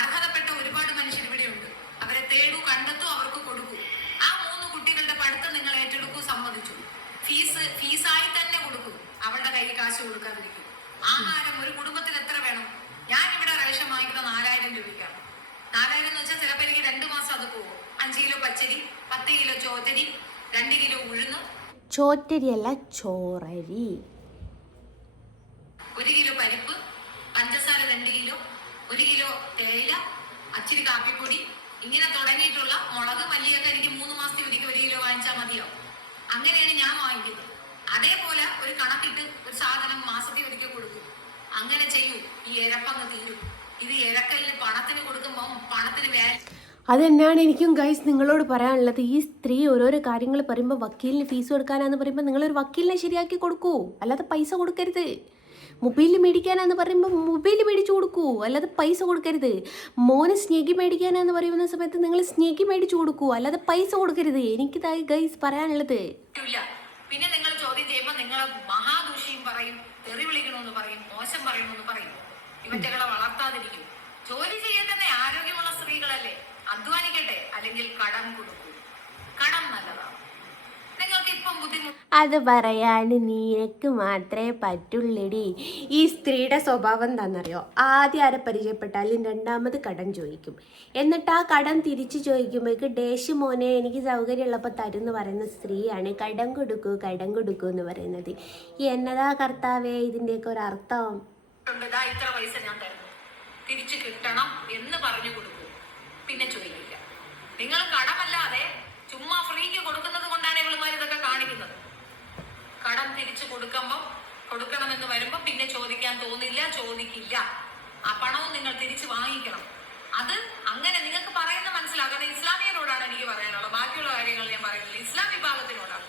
അർഹതപ്പെട്ട ഒരുപാട് മനുഷ്യർ ഇവിടെയുണ്ട്. അവരെ തേടൂ, കണ്ടെത്തൂ, അവർക്ക് കൊടുക്കൂ. ആ 3 കുട്ടികളുടെ പഠിത്തം നിങ്ങൾ ഏറ്റെടുക്കൂ, സമ്മതിച്ചു. ഫീസായി തന്നെ കൊടുക്കൂ. അവളുടെ കയ്യിൽ കാശ് കൊടുക്കാതിരിക്കും. ആഹാരം ഒരു കുടുംബത്തിന് എത്ര വേണം? ഞാൻ ഇവിടെ റേഷൻ വാങ്ങിക്കുന്ന 4000 രൂപയ്ക്കാണ്. 4000 എന്ന് വെച്ചാൽ ചിലപ്പോൾ എനിക്ക് 2 മാസം അത് പോകും. 5 കിലോ പച്ചരി, 10 കിലോ ചോറ്റരി, 2 കിലോ ഉഴുന്ന്, ചോറ്റരി അല്ല ചോറരി, 1 കിലോ പരിപ്പ്, പഞ്ചസാര 2 കിലോ, 1 കിലോ തേയില, അച്ചിരി കാപ്പിപ്പൊടി, ഇങ്ങനെ തുടങ്ങിയിട്ടുള്ള മുളക് മല്ലിയൊക്കെ എനിക്ക് 3 മാസത്തിൽ ഒരിക്കൽ 1 കിലോ വാങ്ങിച്ചാൽ മതിയാവും. അങ്ങനെയാണ് ഞാൻ വാങ്ങിക്കുന്നത്. അതേപോലെ ഒരു കണക്കിട്ട് ഒരു സാധനം മാസത്തിൽ ഒരിക്കൽ കൊടുക്കും. അങ്ങനെ ചെയ്യൂ. ഈ ഇരപ്പങ്ങ് തീരും. ഇത് ഇരക്കലിന് പണത്തിന് കൊടുക്കുമ്പോൾ പണത്തിന് അതെന്നാണ് എനിക്കും ഗൈസ് നിങ്ങളോട് പറയാനുള്ളത്. ഈ സ്ത്രീ ഓരോരോ കാര്യങ്ങൾ പറയുമ്പോൾ വക്കീലിന് ഫീസ് കൊടുക്കാനാന്ന് പറയുമ്പോൾ നിങ്ങളൊരു വക്കീലിനെ ശരിയാക്കി കൊടുക്കൂ, അല്ലാതെ പൈസ കൊടുക്കരുത്. മൊബൈൽ മേടിക്കാനാന്ന് പറയുമ്പോൾ മൊബൈൽ മേടിച്ചു കൊടുക്കൂ, അല്ലാതെ പൈസ കൊടുക്കരുത്. മോന് സ്നേഹി മേടിക്കാനാന്ന് പറയുന്ന സമയത്ത് നിങ്ങൾ സ്നേഹി മേടിച്ചു കൊടുക്കൂ, അല്ലാതെ പൈസ കൊടുക്കരുത്. എനിക്കിതായി ഗൈസ് പറയാനുള്ളത്. പിന്നെ നിങ്ങൾ ചോദ്യം ചെയ്യുമ്പോൾ നിങ്ങൾ മഹാദൂഷിയും പറയും, തെറി വിളിക്കണമെന്ന് പറയും, മോശം പറയണമെന്ന് പറയും. ഇവറ്റകളെ വളർത്താതിരിക്കും. ജോലി ചെയ്യാൻ തന്നെ ആരോഗ്യമുള്ള സ്ത്രീകളല്ലേ, അധ്വാനിക്കട്ടെ. അല്ലെങ്കിൽ കടം കൊടുക്കൂ. കടം നല്ലതാണ്. നിങ്ങൾക്ക് ഇപ്പം ബുദ്ധിമുട്ട് അത് പറയാൻ നിനക്ക് മാത്രമേ പറ്റുള്ളടി. ഈ സ്ത്രീയുടെ സ്വഭാവം എന്താണെന്നറിയോ? ആദ്യം ആരെ പരിചയപ്പെട്ടാലും രണ്ടാമത് കടം ചോദിക്കും. എന്നിട്ട് ആ കടം തിരിച്ചു ചോദിക്കുമ്പോഴേക്ക് ഡേഷ് മോനെ എനിക്ക് സൗകര്യമുള്ളപ്പോൾ തരുമെന്ന് പറയുന്ന സ്ത്രീയാണ് കടം കൊടുക്കൂ എന്ന് പറയുന്നത്. എന്നതാ കർത്താവേ ഇതിൻ്റെയൊക്കെ ഒരർത്ഥം? ഇത്ര പൈസ ഞാൻ തരുന്നു, തിരിച്ചു കിട്ടണം എന്ന് പറഞ്ഞു കൊടുക്കൂ. പിന്നെ ചോദിക്കില്ല. നിങ്ങൾ കടമല്ലാതെ ചുമ്മാ ഫ്രീക്ക് കൊടുക്കുന്നത് കൊണ്ടാണ് ഇവളുമാർ ഇതൊക്കെ കാണിക്കുന്നത്. കടം തിരിച്ചു കൊടുക്കണമെന്ന് വരുമ്പോ പിന്നെ ചോദിക്കാൻ തോന്നില്ല, ചോദിക്കില്ല. ആ പണവും നിങ്ങൾ തിരിച്ചു വാങ്ങിക്കണം. അത് അങ്ങനെ നിങ്ങൾക്ക് പറയുന്ന മനസ്സിലാക്കണം. ഇസ്ലാമിയരോടാണ് എനിക്ക് പറയാനുള്ളത്. ബാക്കിയുള്ള കാര്യങ്ങൾ ഞാൻ പറയുന്നില്ല, ഇസ്ലാം വിഭാഗത്തിനോടാണ്.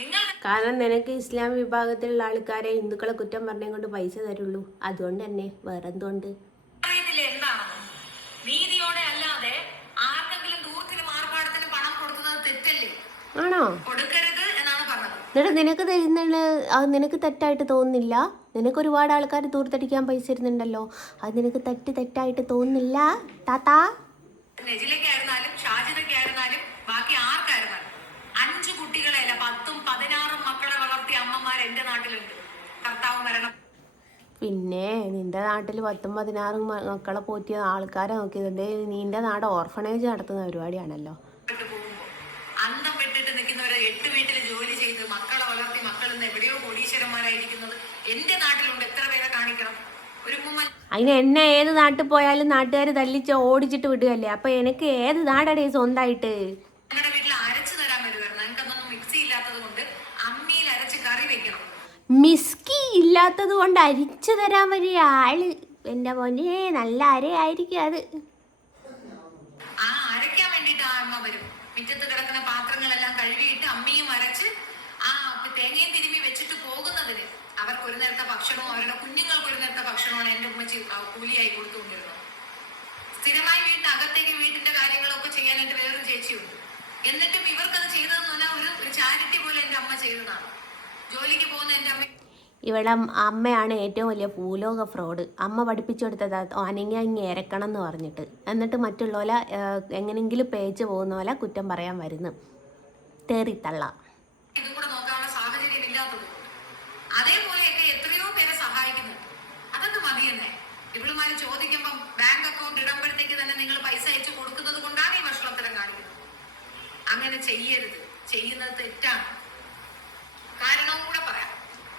നിങ്ങൾ കാരണം നിനക്ക് ഇസ്ലാം വിഭാഗത്തിലുള്ള ആൾക്കാരെ ഹിന്ദുക്കളെ കുറ്റം പറഞ്ഞേ കൊണ്ട് പൈസ തരുള്ളൂ. അതുകൊണ്ട് തന്നെ വേറെന്തുകൊണ്ട് അറിയത്തില്ല എന്താണെന്ന്. നീതിയോടെ അല്ലാതെ ആർക്കെങ്കിലും ദൂരത്തിന് മാർപ്പാടത്തിന് പണം കൊടുക്കുന്നത് തെറ്റല്ലേ? ആണോ? കൊടുക്കരുത് എന്നാണ് പറഞ്ഞത്. എന്നിട്ട് നിനക്ക് തരുന്നുണ്ട്, അത് നിനക്ക് തെറ്റായിട്ട് തോന്നുന്നില്ല? നിനക്ക് ഒരുപാട് ആൾക്കാർ ദൂരത്തടിക്കാൻ പൈസ തരുന്നുണ്ടല്ലോ, അത് നിനക്ക് തെറ്റായിട്ട് തോന്നുന്നില്ല താത്താ? നെജിലയ്ക്കായിരുന്നാലും ഷാജിദയ്ക്കായിരുന്നാലും ബാക്കി ആർക്കായിരുന്നാലും 5 കുട്ടികളെയല്ല 10ഉം 16ഉം മക്കളെ വളർത്തിയ അമ്മമാർ എന്റെ നാട്ടിലുണ്ട്. കർത്താവ് മരണം പിന്നെ നിന്റെ നാട്ടിൽ 10ഉം 16ഉം മക്കളെ പോറ്റിയ ആൾക്കാരെ നോക്കിയതുണ്ട്. നിന്റെ നാട് ഓർഫണേജ് നടത്തുന്ന പരിപാടിയാണല്ലോ. പോകുമ്പോ അന്തം വിട്ടിട്ട് നിൽക്കുന്നവരെ 8 വീട്ടിൽ ജോലി ചെയ്ത് മക്കളെ വളർത്തി മക്കൾ ഇന്ന് എവിടെയോ കോടീശ്വരന്മാരായിരിക്കുന്നത് എന്റെ നാട്ടിലുണ്ട്. എത്ര പേരെ കാണിക്കണം? ഒരു ഉമ്മ അതിന് എന്നെ ഏത് നാട്ടിൽ പോയാലും നാട്ടുകാർ തല്ലിച്ച് ഓടിച്ചിട്ട് വിടുകയല്ലേ. അപ്പൊ എനിക്ക് ഏത് നാടടേ സ്വന്തമായിട്ട്? ഞങ്ങളുടെ വീട്ടിൽ അരച്ചു തരാൻ വരുമായിരുന്നു. എനിക്കതൊന്നും മിക്സി ഇല്ലാത്തത് കൊണ്ട് അമ്മിയിൽ അരച്ച് കറി വെക്കണം. മിസ്കി ഇല്ലാത്തത് കൊണ്ട് അരിച്ചു തരാൻ വലിയ ആള്. എൻ്റെ മോനെ നല്ല അരയായിരിക്കും അത്. ആ അരയ്ക്കാൻ വേണ്ടിട്ട് ആ അമ്മ വരും. മുറ്റത്ത് കിടക്കുന്ന പാത്രങ്ങളെല്ലാം കഴുകിയിട്ട് അമ്മിയും അരച്ച് ആ തേങ്ങയും തിരുമ്മി വെച്ചിട്ട് പോകുന്നതിന് അവർക്ക് ഒരു നേരത്തെ ഭക്ഷണവും അവരുടെ കുഞ്ഞുങ്ങൾക്ക് ഒരു നേരത്തെ ഭക്ഷണമാണ് എന്റെ ഉമ്മച്ചി കൂലിയായി കൊടുത്തുകൊണ്ടിരുന്നത്. സ്ഥിരമായി വീട്ടിനകത്തേക്ക് വീട്ടിന്റെ കാര്യങ്ങളൊക്കെ ചെയ്യാനായിട്ട് വേറൊരു ചേച്ചിയുണ്ട്. എന്നിട്ടും ഇവർക്കത് ചെയ്തതെന്ന് പറഞ്ഞാൽ ഒരു ചാരിറ്റി പോലെ എന്റെ അമ്മ ചെയ്തതാണ്. ജോലിക്ക് പോകുന്ന എന്റെ അമ്മ ഇവിടെ അമ്മയാണ് ഏറ്റവും വലിയ ഭൂലോക ഫ്രോഡ്. അമ്മ പഠിപ്പിച്ചു കൊടുത്തത് അനങ്ങി ഇരക്കണം എന്ന് പറഞ്ഞിട്ട്, എന്നിട്ട് മറ്റുള്ളവരെ എങ്ങനെയെങ്കിലും പേച്ച് പോകുന്ന പോലെ കുറ്റം പറയാൻ വരുന്നു. തേറിത്തള്ള. ഇതും കൂടെ നോക്കാനുള്ള സാഹചര്യം ഇല്ലാത്തത് അതേപോലെയൊക്കെ എത്രയോ പേരെ സഹായിക്കുന്നുണ്ട്. അതൊക്കെ മതി തന്നെ. ഇവളുമാര് ചോദിക്കുമ്പം ബാങ്ക് അക്കൗണ്ട് ഇടുമ്പോഴത്തേക്ക് തന്നെ നിങ്ങൾ പൈസ അയച്ചു കൊടുക്കുന്നത് കൊണ്ടാണ് ഈ ഭക്ഷണത്തരം കാണിക്കുന്നത്. അങ്ങനെ ചെയ്യരുത്. ചെയ്യുന്നത് തെറ്റാണ്. കാരണവും കൂടെ പറയാം.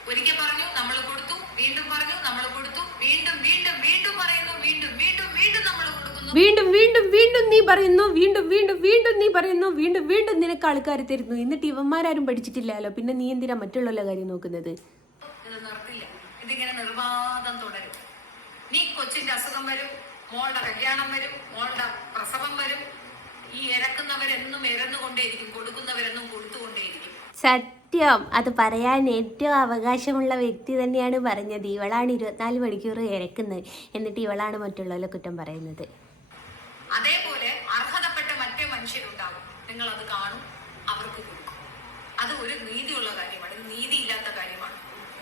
ഒരിക്കൽ പറഞ്ഞു നമ്മൾ കൊടുത്തു, വീണ്ടും പറഞ്ഞു നമ്മൾ കൊടുത്തു, വീണ്ടും വീണ്ടും വീണ്ടും പറയുന്നു, വീണ്ടും വീണ്ടും വീണ്ടും നമ്മൾ കൊടുക്കുന്നു, വീണ്ടും വീണ്ടും വീണ്ടും നീ പറയുന്നു, വീണ്ടും വീണ്ടും വീണ്ടും നീ പറയുന്നു, വീണ്ടും വീണ്ടും നിനക്ക് ആൾക്കാർ തരുന്നു. എന്നിട്ട് ഇവന്മാരും പഠിച്ചിട്ടില്ലല്ലോ, പിന്നെ നീ എന്തിനാ മറ്റുള്ള കാര്യം നോക്കുന്നത്? ഇത് നിർത്തില്ല. ഇതിങ്ങനെ നിർവാദം തുടരും. നീ കൊച്ചിന്റെ അസുഖം വരും, മോളുടെ കല്യാണം വരും, മോളുടെ പ്രസവം വരും. ഈ ഇരക്കുന്നവരെന്നും ഇരന്നുകൊണ്ടേയിരിക്കും, കൊടുക്കുന്നവരെന്നും കൊടുത്തുകൊണ്ടേയിരിക്കും. സത്യം. അത് പറയാൻ ഏറ്റവും അവകാശമുള്ള വ്യക്തി തന്നെയാണ് പറഞ്ഞത്. ഇവളാണ് 24 മണിക്കൂർ ഇരക്കുന്നത്, എന്നിട്ട് ഇവളാണ് മറ്റുള്ളവരെ കുറ്റം പറയുന്നത്. അതേപോലെ അർഹതപ്പെട്ട മറ്റേ മനുഷ്യരുണ്ടാകും. നിങ്ങൾ അത് കാണും, അവർക്ക് കൊടുക്കും. അത് ഒരു നീതിയുള്ള കാര്യമാണ്. ഇത് നീതിയില്ലാത്ത കാര്യമാണ്.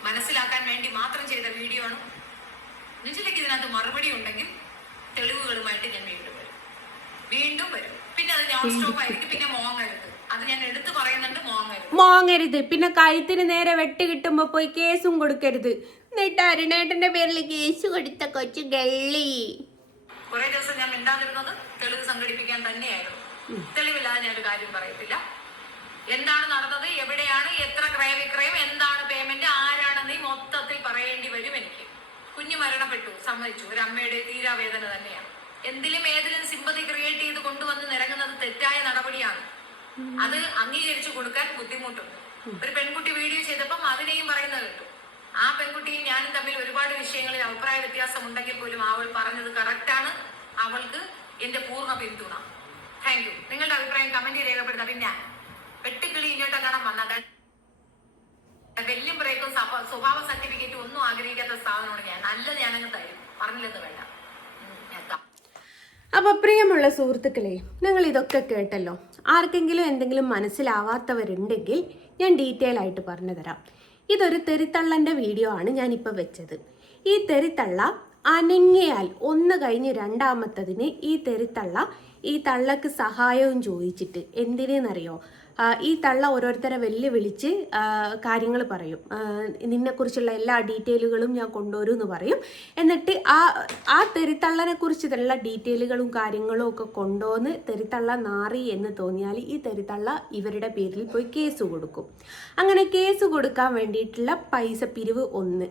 മനസ്സിലാക്കാൻ വേണ്ടി മാത്രം ചെയ്ത വീഡിയോ ആണ്. നെഞ്ചിലേക്ക് ഇതിനകത്ത് മറുപടി ഉണ്ടെങ്കിൽ തെളിവുകളുമായിട്ട് ഞാൻ വീണ്ടും വരും. പിന്നെ അത് നോൺ സ്റ്റോപ്പ് ആയിരിക്കും. പിന്നെ മോങ്ങരുത്. അത് ഞാൻ എടുത്തു പറയുന്നുണ്ട്. മോങ്ങരുത്. പിന്നെ കഴുത്തിന് നേരെ വെട്ട് കിട്ടുമ്പോ പോയി കേസും കൊടുക്കരുത്. എന്നിട്ട് അരുണേട്ടന്റെ പേരിൽ കേസ് കൊടുത്ത കൊച്ചു ഗള്ളി. കുറെ ദിവസം ഞാൻ മിണ്ടാതിരുന്നത് തെളിവ് സംഘടിപ്പിക്കാൻ തന്നെയായിരുന്നു. തെളിവില്ലാതെ ഞാനൊരു കാര്യം പറയത്തില്ല. എന്താണ് നടന്നത്, എവിടെയാണ്, എത്ര ക്രയവിക്രയം, എന്താണ് പേയ്മെന്റ്, ആരാണെന്ന് ഈ മൊത്തത്തിൽ പറയേണ്ടി വരും എനിക്ക്. കുഞ്ഞ് മരണപ്പെട്ടു, സമ്മതിച്ചു. ഒരു അമ്മയുടെ തീരാവേദന തന്നെയാണ്. എന്തിലും ഏതിലും സിമ്പതി ക്രിയേറ്റ് ചെയ്ത് കൊണ്ടുവന്ന് നിരങ്ങുന്നത് തെറ്റായ നടപടിയാണ്. അത് അംഗീകരിച്ചു കൊടുക്കാൻ ബുദ്ധിമുട്ടുണ്ട്. ഒരു പെൺകുട്ടി വീഡിയോ ചെയ്തപ്പം അതിനെയും പറയുന്നത് കേട്ടു. ആ പെൺകുട്ടിയും ഞാനും തമ്മിൽ ഒരുപാട് വിഷയങ്ങളിൽ അഭിപ്രായ വ്യത്യാസം ഉണ്ടെങ്കിൽ പോലും അവൾ പറഞ്ഞത് കറക്റ്റാണ്. അവൾക്ക് എന്റെ പൂർണ്ണ പിന്തുണ. Thank you. നിങ്ങളുടെ അഭിപ്രായം കമന്റ് രേഖപ്പെടുത്താം. പിന്നെ വെട്ടിക്കിളി ഇങ്ങോട്ടെല്ലാം വന്നാൽ വെല്ലും ബ്രേക്കും സ്വഭാവ സർട്ടിഫിക്കറ്റ് ഒന്നും ആഗ്രഹിക്കാത്ത സ്ഥാപനമാണ് ഞാൻ. നല്ലത് ഞാനങ്ങ് തരും, പറഞ്ഞില്ലെന്ന് വേണ്ട. അപ്പോൾ പ്രിയമുള്ള സുഹൃത്തുക്കളെ, നിങ്ങൾ ഇതൊക്കെ കേട്ടല്ലോ. ആർക്കെങ്കിലും എന്തെങ്കിലും മനസ്സിലാവാത്തവരുണ്ടെങ്കിൽ ഞാൻ ഡീറ്റെയിൽ ആയിട്ട് പറഞ്ഞു തരാം. ഇതൊരു തെറിത്തള്ളൻ്റെ വീഡിയോ ആണ് ഞാനിപ്പോൾ വെച്ചത്. ഈ തെറിത്തള്ള അനങ്ങിയാൽ ഒന്ന് കഴിഞ്ഞ് രണ്ടാമത്തതിന് ഈ തള്ളക്ക് സഹായവും ചോദിച്ചിട്ട് എന്തിനെന്നറിയോ, ഈ തള്ള ഓരോരുത്തരെ വെല്ലുവിളിച്ച് കാര്യങ്ങൾ പറയും. നിന്നെക്കുറിച്ചുള്ള എല്ലാ ഡീറ്റെയിലുകളും ഞാൻ കൊണ്ടുവരും എന്ന് പറയും. എന്നിട്ട് ആ തെറിത്തള്ളനെ കുറിച്ചുള്ള ഡീറ്റെയിലുകളും കാര്യങ്ങളും ഒക്കെ കൊണ്ടുവന്ന് തെറിത്തള്ള നാറി എന്ന് തോന്നിയാൽ ഈ തെറിത്തള്ള ഇവരുടെ പേരിൽ പോയി കേസ് കൊടുക്കും. അങ്ങനെ കേസ് കൊടുക്കാൻ വേണ്ടിയിട്ടുള്ള പൈസ പിരിവ് 1.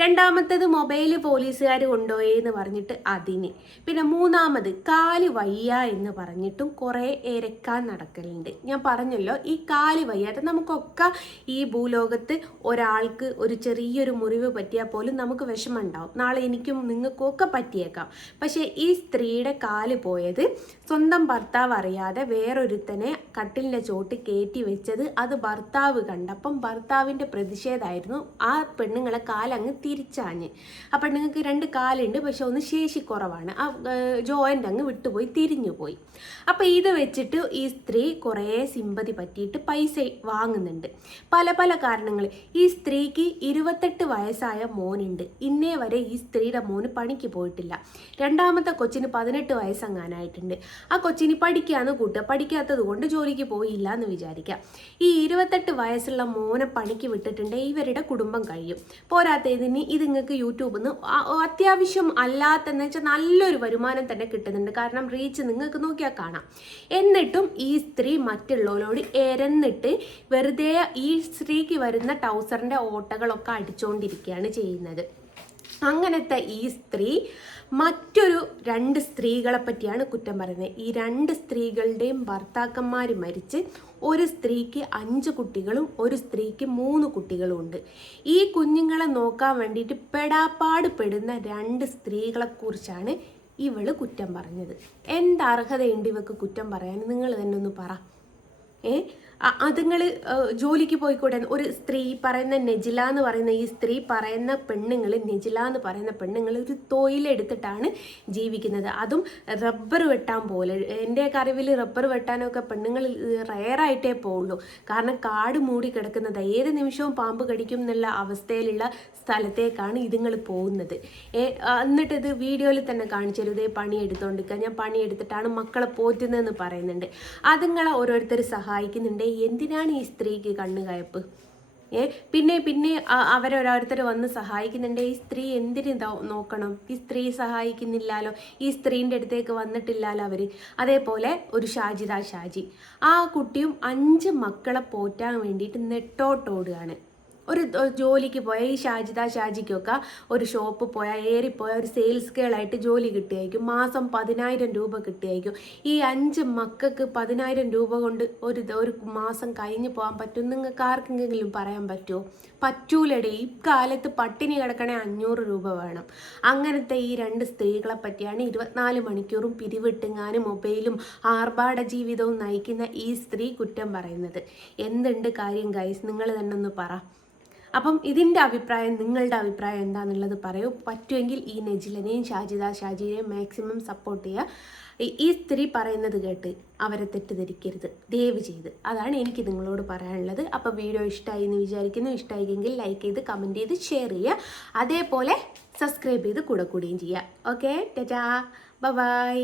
രണ്ടാമത്തത് മൊബൈൽ പോലീസുകാർ കൊണ്ടുപോയി എന്ന് പറഞ്ഞിട്ട് അതിന്. പിന്നെ മൂന്നാമത് കാല് വയ്യ എന്ന് പറഞ്ഞിട്ടും കുറേ ഇരക്കാൻ നടക്കലുണ്ട്. ഞാൻ പറഞ്ഞല്ലോ, ഈ കാല് വയ്യാതെ നമുക്കൊക്കെ ഈ ഭൂലോകത്ത് ഒരാൾക്ക് ഒരു ചെറിയൊരു മുറിവ് പറ്റിയാൽ പോലും നമുക്ക് വിഷമം ഉണ്ടാവും. നാളെ എനിക്കും നിങ്ങൾക്കൊക്കെ പറ്റിയേക്കാം. പക്ഷേ ഈ സ്ത്രീയുടെ കാല് പോയത് സ്വന്തം ഭർത്താവ് അറിയാതെ വേറൊരുത്തനെ കട്ടിലിൻ്റെ ചോട്ട് കയറ്റി വെച്ചത് അത് ഭർത്താവ് കണ്ടപ്പം ഭർത്താവിൻ്റെ പ്രതിഷേധമായിരുന്നു ആ പെണ്ണുങ്ങളെ കാല് അങ്ങ് തിരിച്ചാഞ്ഞ്. ആ പെണ്ണുങ്ങൾക്ക് 2 കാലുണ്ട്, പക്ഷെ ഒന്ന് ശേഷി കുറവാണ്. ആ ജോയിൻ്റ് അങ്ങ് വിട്ടുപോയി, തിരിഞ്ഞു പോയി. അപ്പോൾ ഇത് വെച്ചിട്ട് ഈ സ്ത്രീ കുറേ സിമ്പതി പറ്റിയിട്ട് പൈസ വാങ്ങുന്നുണ്ട്. പല പല കാരണങ്ങൾ. ഈ സ്ത്രീക്ക് 28 വയസ്സായ മോനുണ്ട്. ഇന്നേ വരെ ഈ സ്ത്രീയുടെ മോന് പണിക്ക് പോയിട്ടില്ല. രണ്ടാമത്തെ കൊച്ചിന് 18 വയസ്സെങ്ങാനായിട്ടുണ്ട്. ആ കൊച്ചിന് പഠിക്കാന്ന് കൂട്ടുക, പഠിക്കാത്തത് കൊണ്ട് ജോലിക്ക് പോയില്ല എന്ന് വിചാരിക്കാം. ഈ 28 വയസ്സുള്ള മോനെ പണിക്ക് വിട്ടിട്ടുണ്ട്, ഇവരുടെ കുടുംബം കഴിയും. പോരാത്തതിന് ഇത് നിങ്ങൾക്ക് യൂട്യൂബിൽ നിന്ന് അത്യാവശ്യം അല്ലാത്തെന്ന് വെച്ചാൽ നല്ലൊരു വരുമാനം തന്നെ കിട്ടുന്നുണ്ട്. കാരണം റീച്ച് നിങ്ങൾക്ക് നോക്കിയാൽ കാണാം. എന്നിട്ടും ഈ സ്ത്രീ മറ്റുള്ളവരോട് എരന്നിട്ട് വെറുതെ ഈ സ്ത്രീക്ക് വരുന്ന ടൗസറിൻ്റെ ഓട്ടകളൊക്കെ അടിച്ചുകൊണ്ടിരിക്കുകയാണ് ചെയ്യുന്നത്. അങ്ങനത്തെ ഈ സ്ത്രീ മറ്റൊരു 2 സ്ത്രീകളെ പറ്റിയാണ് കുറ്റം പറയുന്നത്. ഈ 2 സ്ത്രീകളുടെയും ഭർത്താക്കന്മാർ മരിച്ച് ഒരു സ്ത്രീക്ക് 5 കുട്ടികളും ഒരു സ്ത്രീക്ക് 3 കുട്ടികളും ഉണ്ട്. ഈ കുഞ്ഞുങ്ങളെ നോക്കാൻ വേണ്ടിയിട്ട് പെടാപ്പാട് പെടുന്ന 2 സ്ത്രീകളെ കുറിച്ചാണ് ഇവള് കുറ്റം പറഞ്ഞത്. എന്ത് അർഹതയുണ്ട് ഇവക്ക് കുറ്റം പറയാൻ? നിങ്ങൾ തന്നെ ഒന്ന് പറ. അതുങ്ങൾ ജോലിക്ക് പോയിക്കൂടെ? ഒരു സ്ത്രീ പറയുന്ന നെജില എന്ന് പറയുന്ന ഈ സ്ത്രീ പറയുന്ന പെണ്ണുങ്ങൾ, നെജില എന്ന് പറയുന്ന പെണ്ണുങ്ങൾ ഒരു തൊഴിലെടുത്തിട്ടാണ് ജീവിക്കുന്നത്. അതും റബ്ബർ വെട്ടാൻ പോലെ. എൻ്റെ അറിവിൽ റബ്ബർ വെട്ടാനൊക്കെ പെണ്ണുങ്ങൾ റയറായിട്ടേ പോവുള്ളൂ. കാരണം കാട് മൂടി കിടക്കുന്നത്, ഏത് നിമിഷവും പാമ്പ് കടിക്കും എന്നുള്ള അവസ്ഥയിലുള്ള സ്ഥലത്തേക്കാണ് ഇതുങ്ങൾ പോകുന്നത്. എന്നിട്ട് ഇത് വീഡിയോയിൽ തന്നെ കാണിച്ചരുത്, പണിയെടുത്തോണ്ടിരിക്കുക, ഞാൻ പണിയെടുത്തിട്ടാണ് മക്കളെ പോറ്റുന്നതെന്ന് പറയുന്നുണ്ട്. അതുങ്ങളെ ഓരോരുത്തർ സഹായിക്കുന്നുണ്ട്. എന്തിനാണ് ഈ സ്ത്രീക്ക് കണ്ണുകയപ്പ്? പിന്നെ അവരോരോരുത്തർ വന്ന് സഹായിക്കുന്നുണ്ട്. ഈ സ്ത്രീ എന്തിന് നോക്കണം? ഈ സ്ത്രീ സഹായിക്കുന്നില്ലല്ലോ, ഈ സ്ത്രീൻ്റെ അടുത്തേക്ക് വന്നിട്ടില്ലല്ലോ അവർ. അതേപോലെ ഒരു ഷാജി, ആ കുട്ടിയും 5 മക്കളെ പോറ്റാൻ വേണ്ടിയിട്ട് നെട്ടോട്ടോടുകയാണ്. ഒരു ജോലിക്ക് പോയ ഈ ഷാജിക്കൊക്കെ ഒരു ഷോപ്പ് പോയാൽ ഏറിപ്പോയാൽ ഒരു സെയിൽസ് ഗേളായിട്ട് ജോലി കിട്ടിയായിരിക്കും. മാസം 10,000 രൂപ കിട്ടിയായിരിക്കും. ഈ 5 മക്കൾക്ക് 10,000 രൂപ കൊണ്ട് ഒരു മാസം കഴിഞ്ഞ് പോകാൻ പറ്റും? നിങ്ങൾക്ക് ആർക്കെങ്കിലും പറയാൻ പറ്റുമോ? പറ്റൂലടേ. ഈ കാലത്ത് പട്ടിണി കിടക്കണേ 500 രൂപ വേണം. അങ്ങനത്തെ ഈ 2 സ്ത്രീകളെ പറ്റിയാണ് 24 മണിക്കൂറും പിരിവിട്ടുങ്ങാനും മൊബൈലും ആർഭാട ജീവിതവും നയിക്കുന്ന ഈ സ്ത്രീ കുറ്റം പറയുന്നത്. എന്തുണ്ട് കാര്യം ഗൈസ്? നിങ്ങൾ തന്നെ ഒന്ന് പറ. അപ്പം ഇതിൻ്റെ അഭിപ്രായം, നിങ്ങളുടെ അഭിപ്രായം എന്താണെന്നുള്ളത് പറയൂ. പറ്റുമെങ്കിൽ ഈ നെജിലനെയും ഷാജിയെയും മാക്സിമം സപ്പോർട്ട് ചെയ്യുക. ഈ സ്ത്രീ പറയുന്നത് കേട്ട് അവരെ തെറ്റിദ്ധരിക്കരുത്, ദയവ് ചെയ്ത്. അതാണ് എനിക്ക് നിങ്ങളോട് പറയാനുള്ളത്. അപ്പോൾ വീഡിയോ ഇഷ്ടമായി എന്ന് വിചാരിക്കുന്നു. ഇഷ്ടമായെങ്കിൽ ലൈക്ക് ചെയ്ത്, കമൻറ്റ് ചെയ്ത്, ഷെയർ ചെയ്യുക. അതേപോലെ സബ്സ്ക്രൈബ് ചെയ്ത് കൂടെ കൂടുകയും ചെയ്യുക. Okay, tata, by.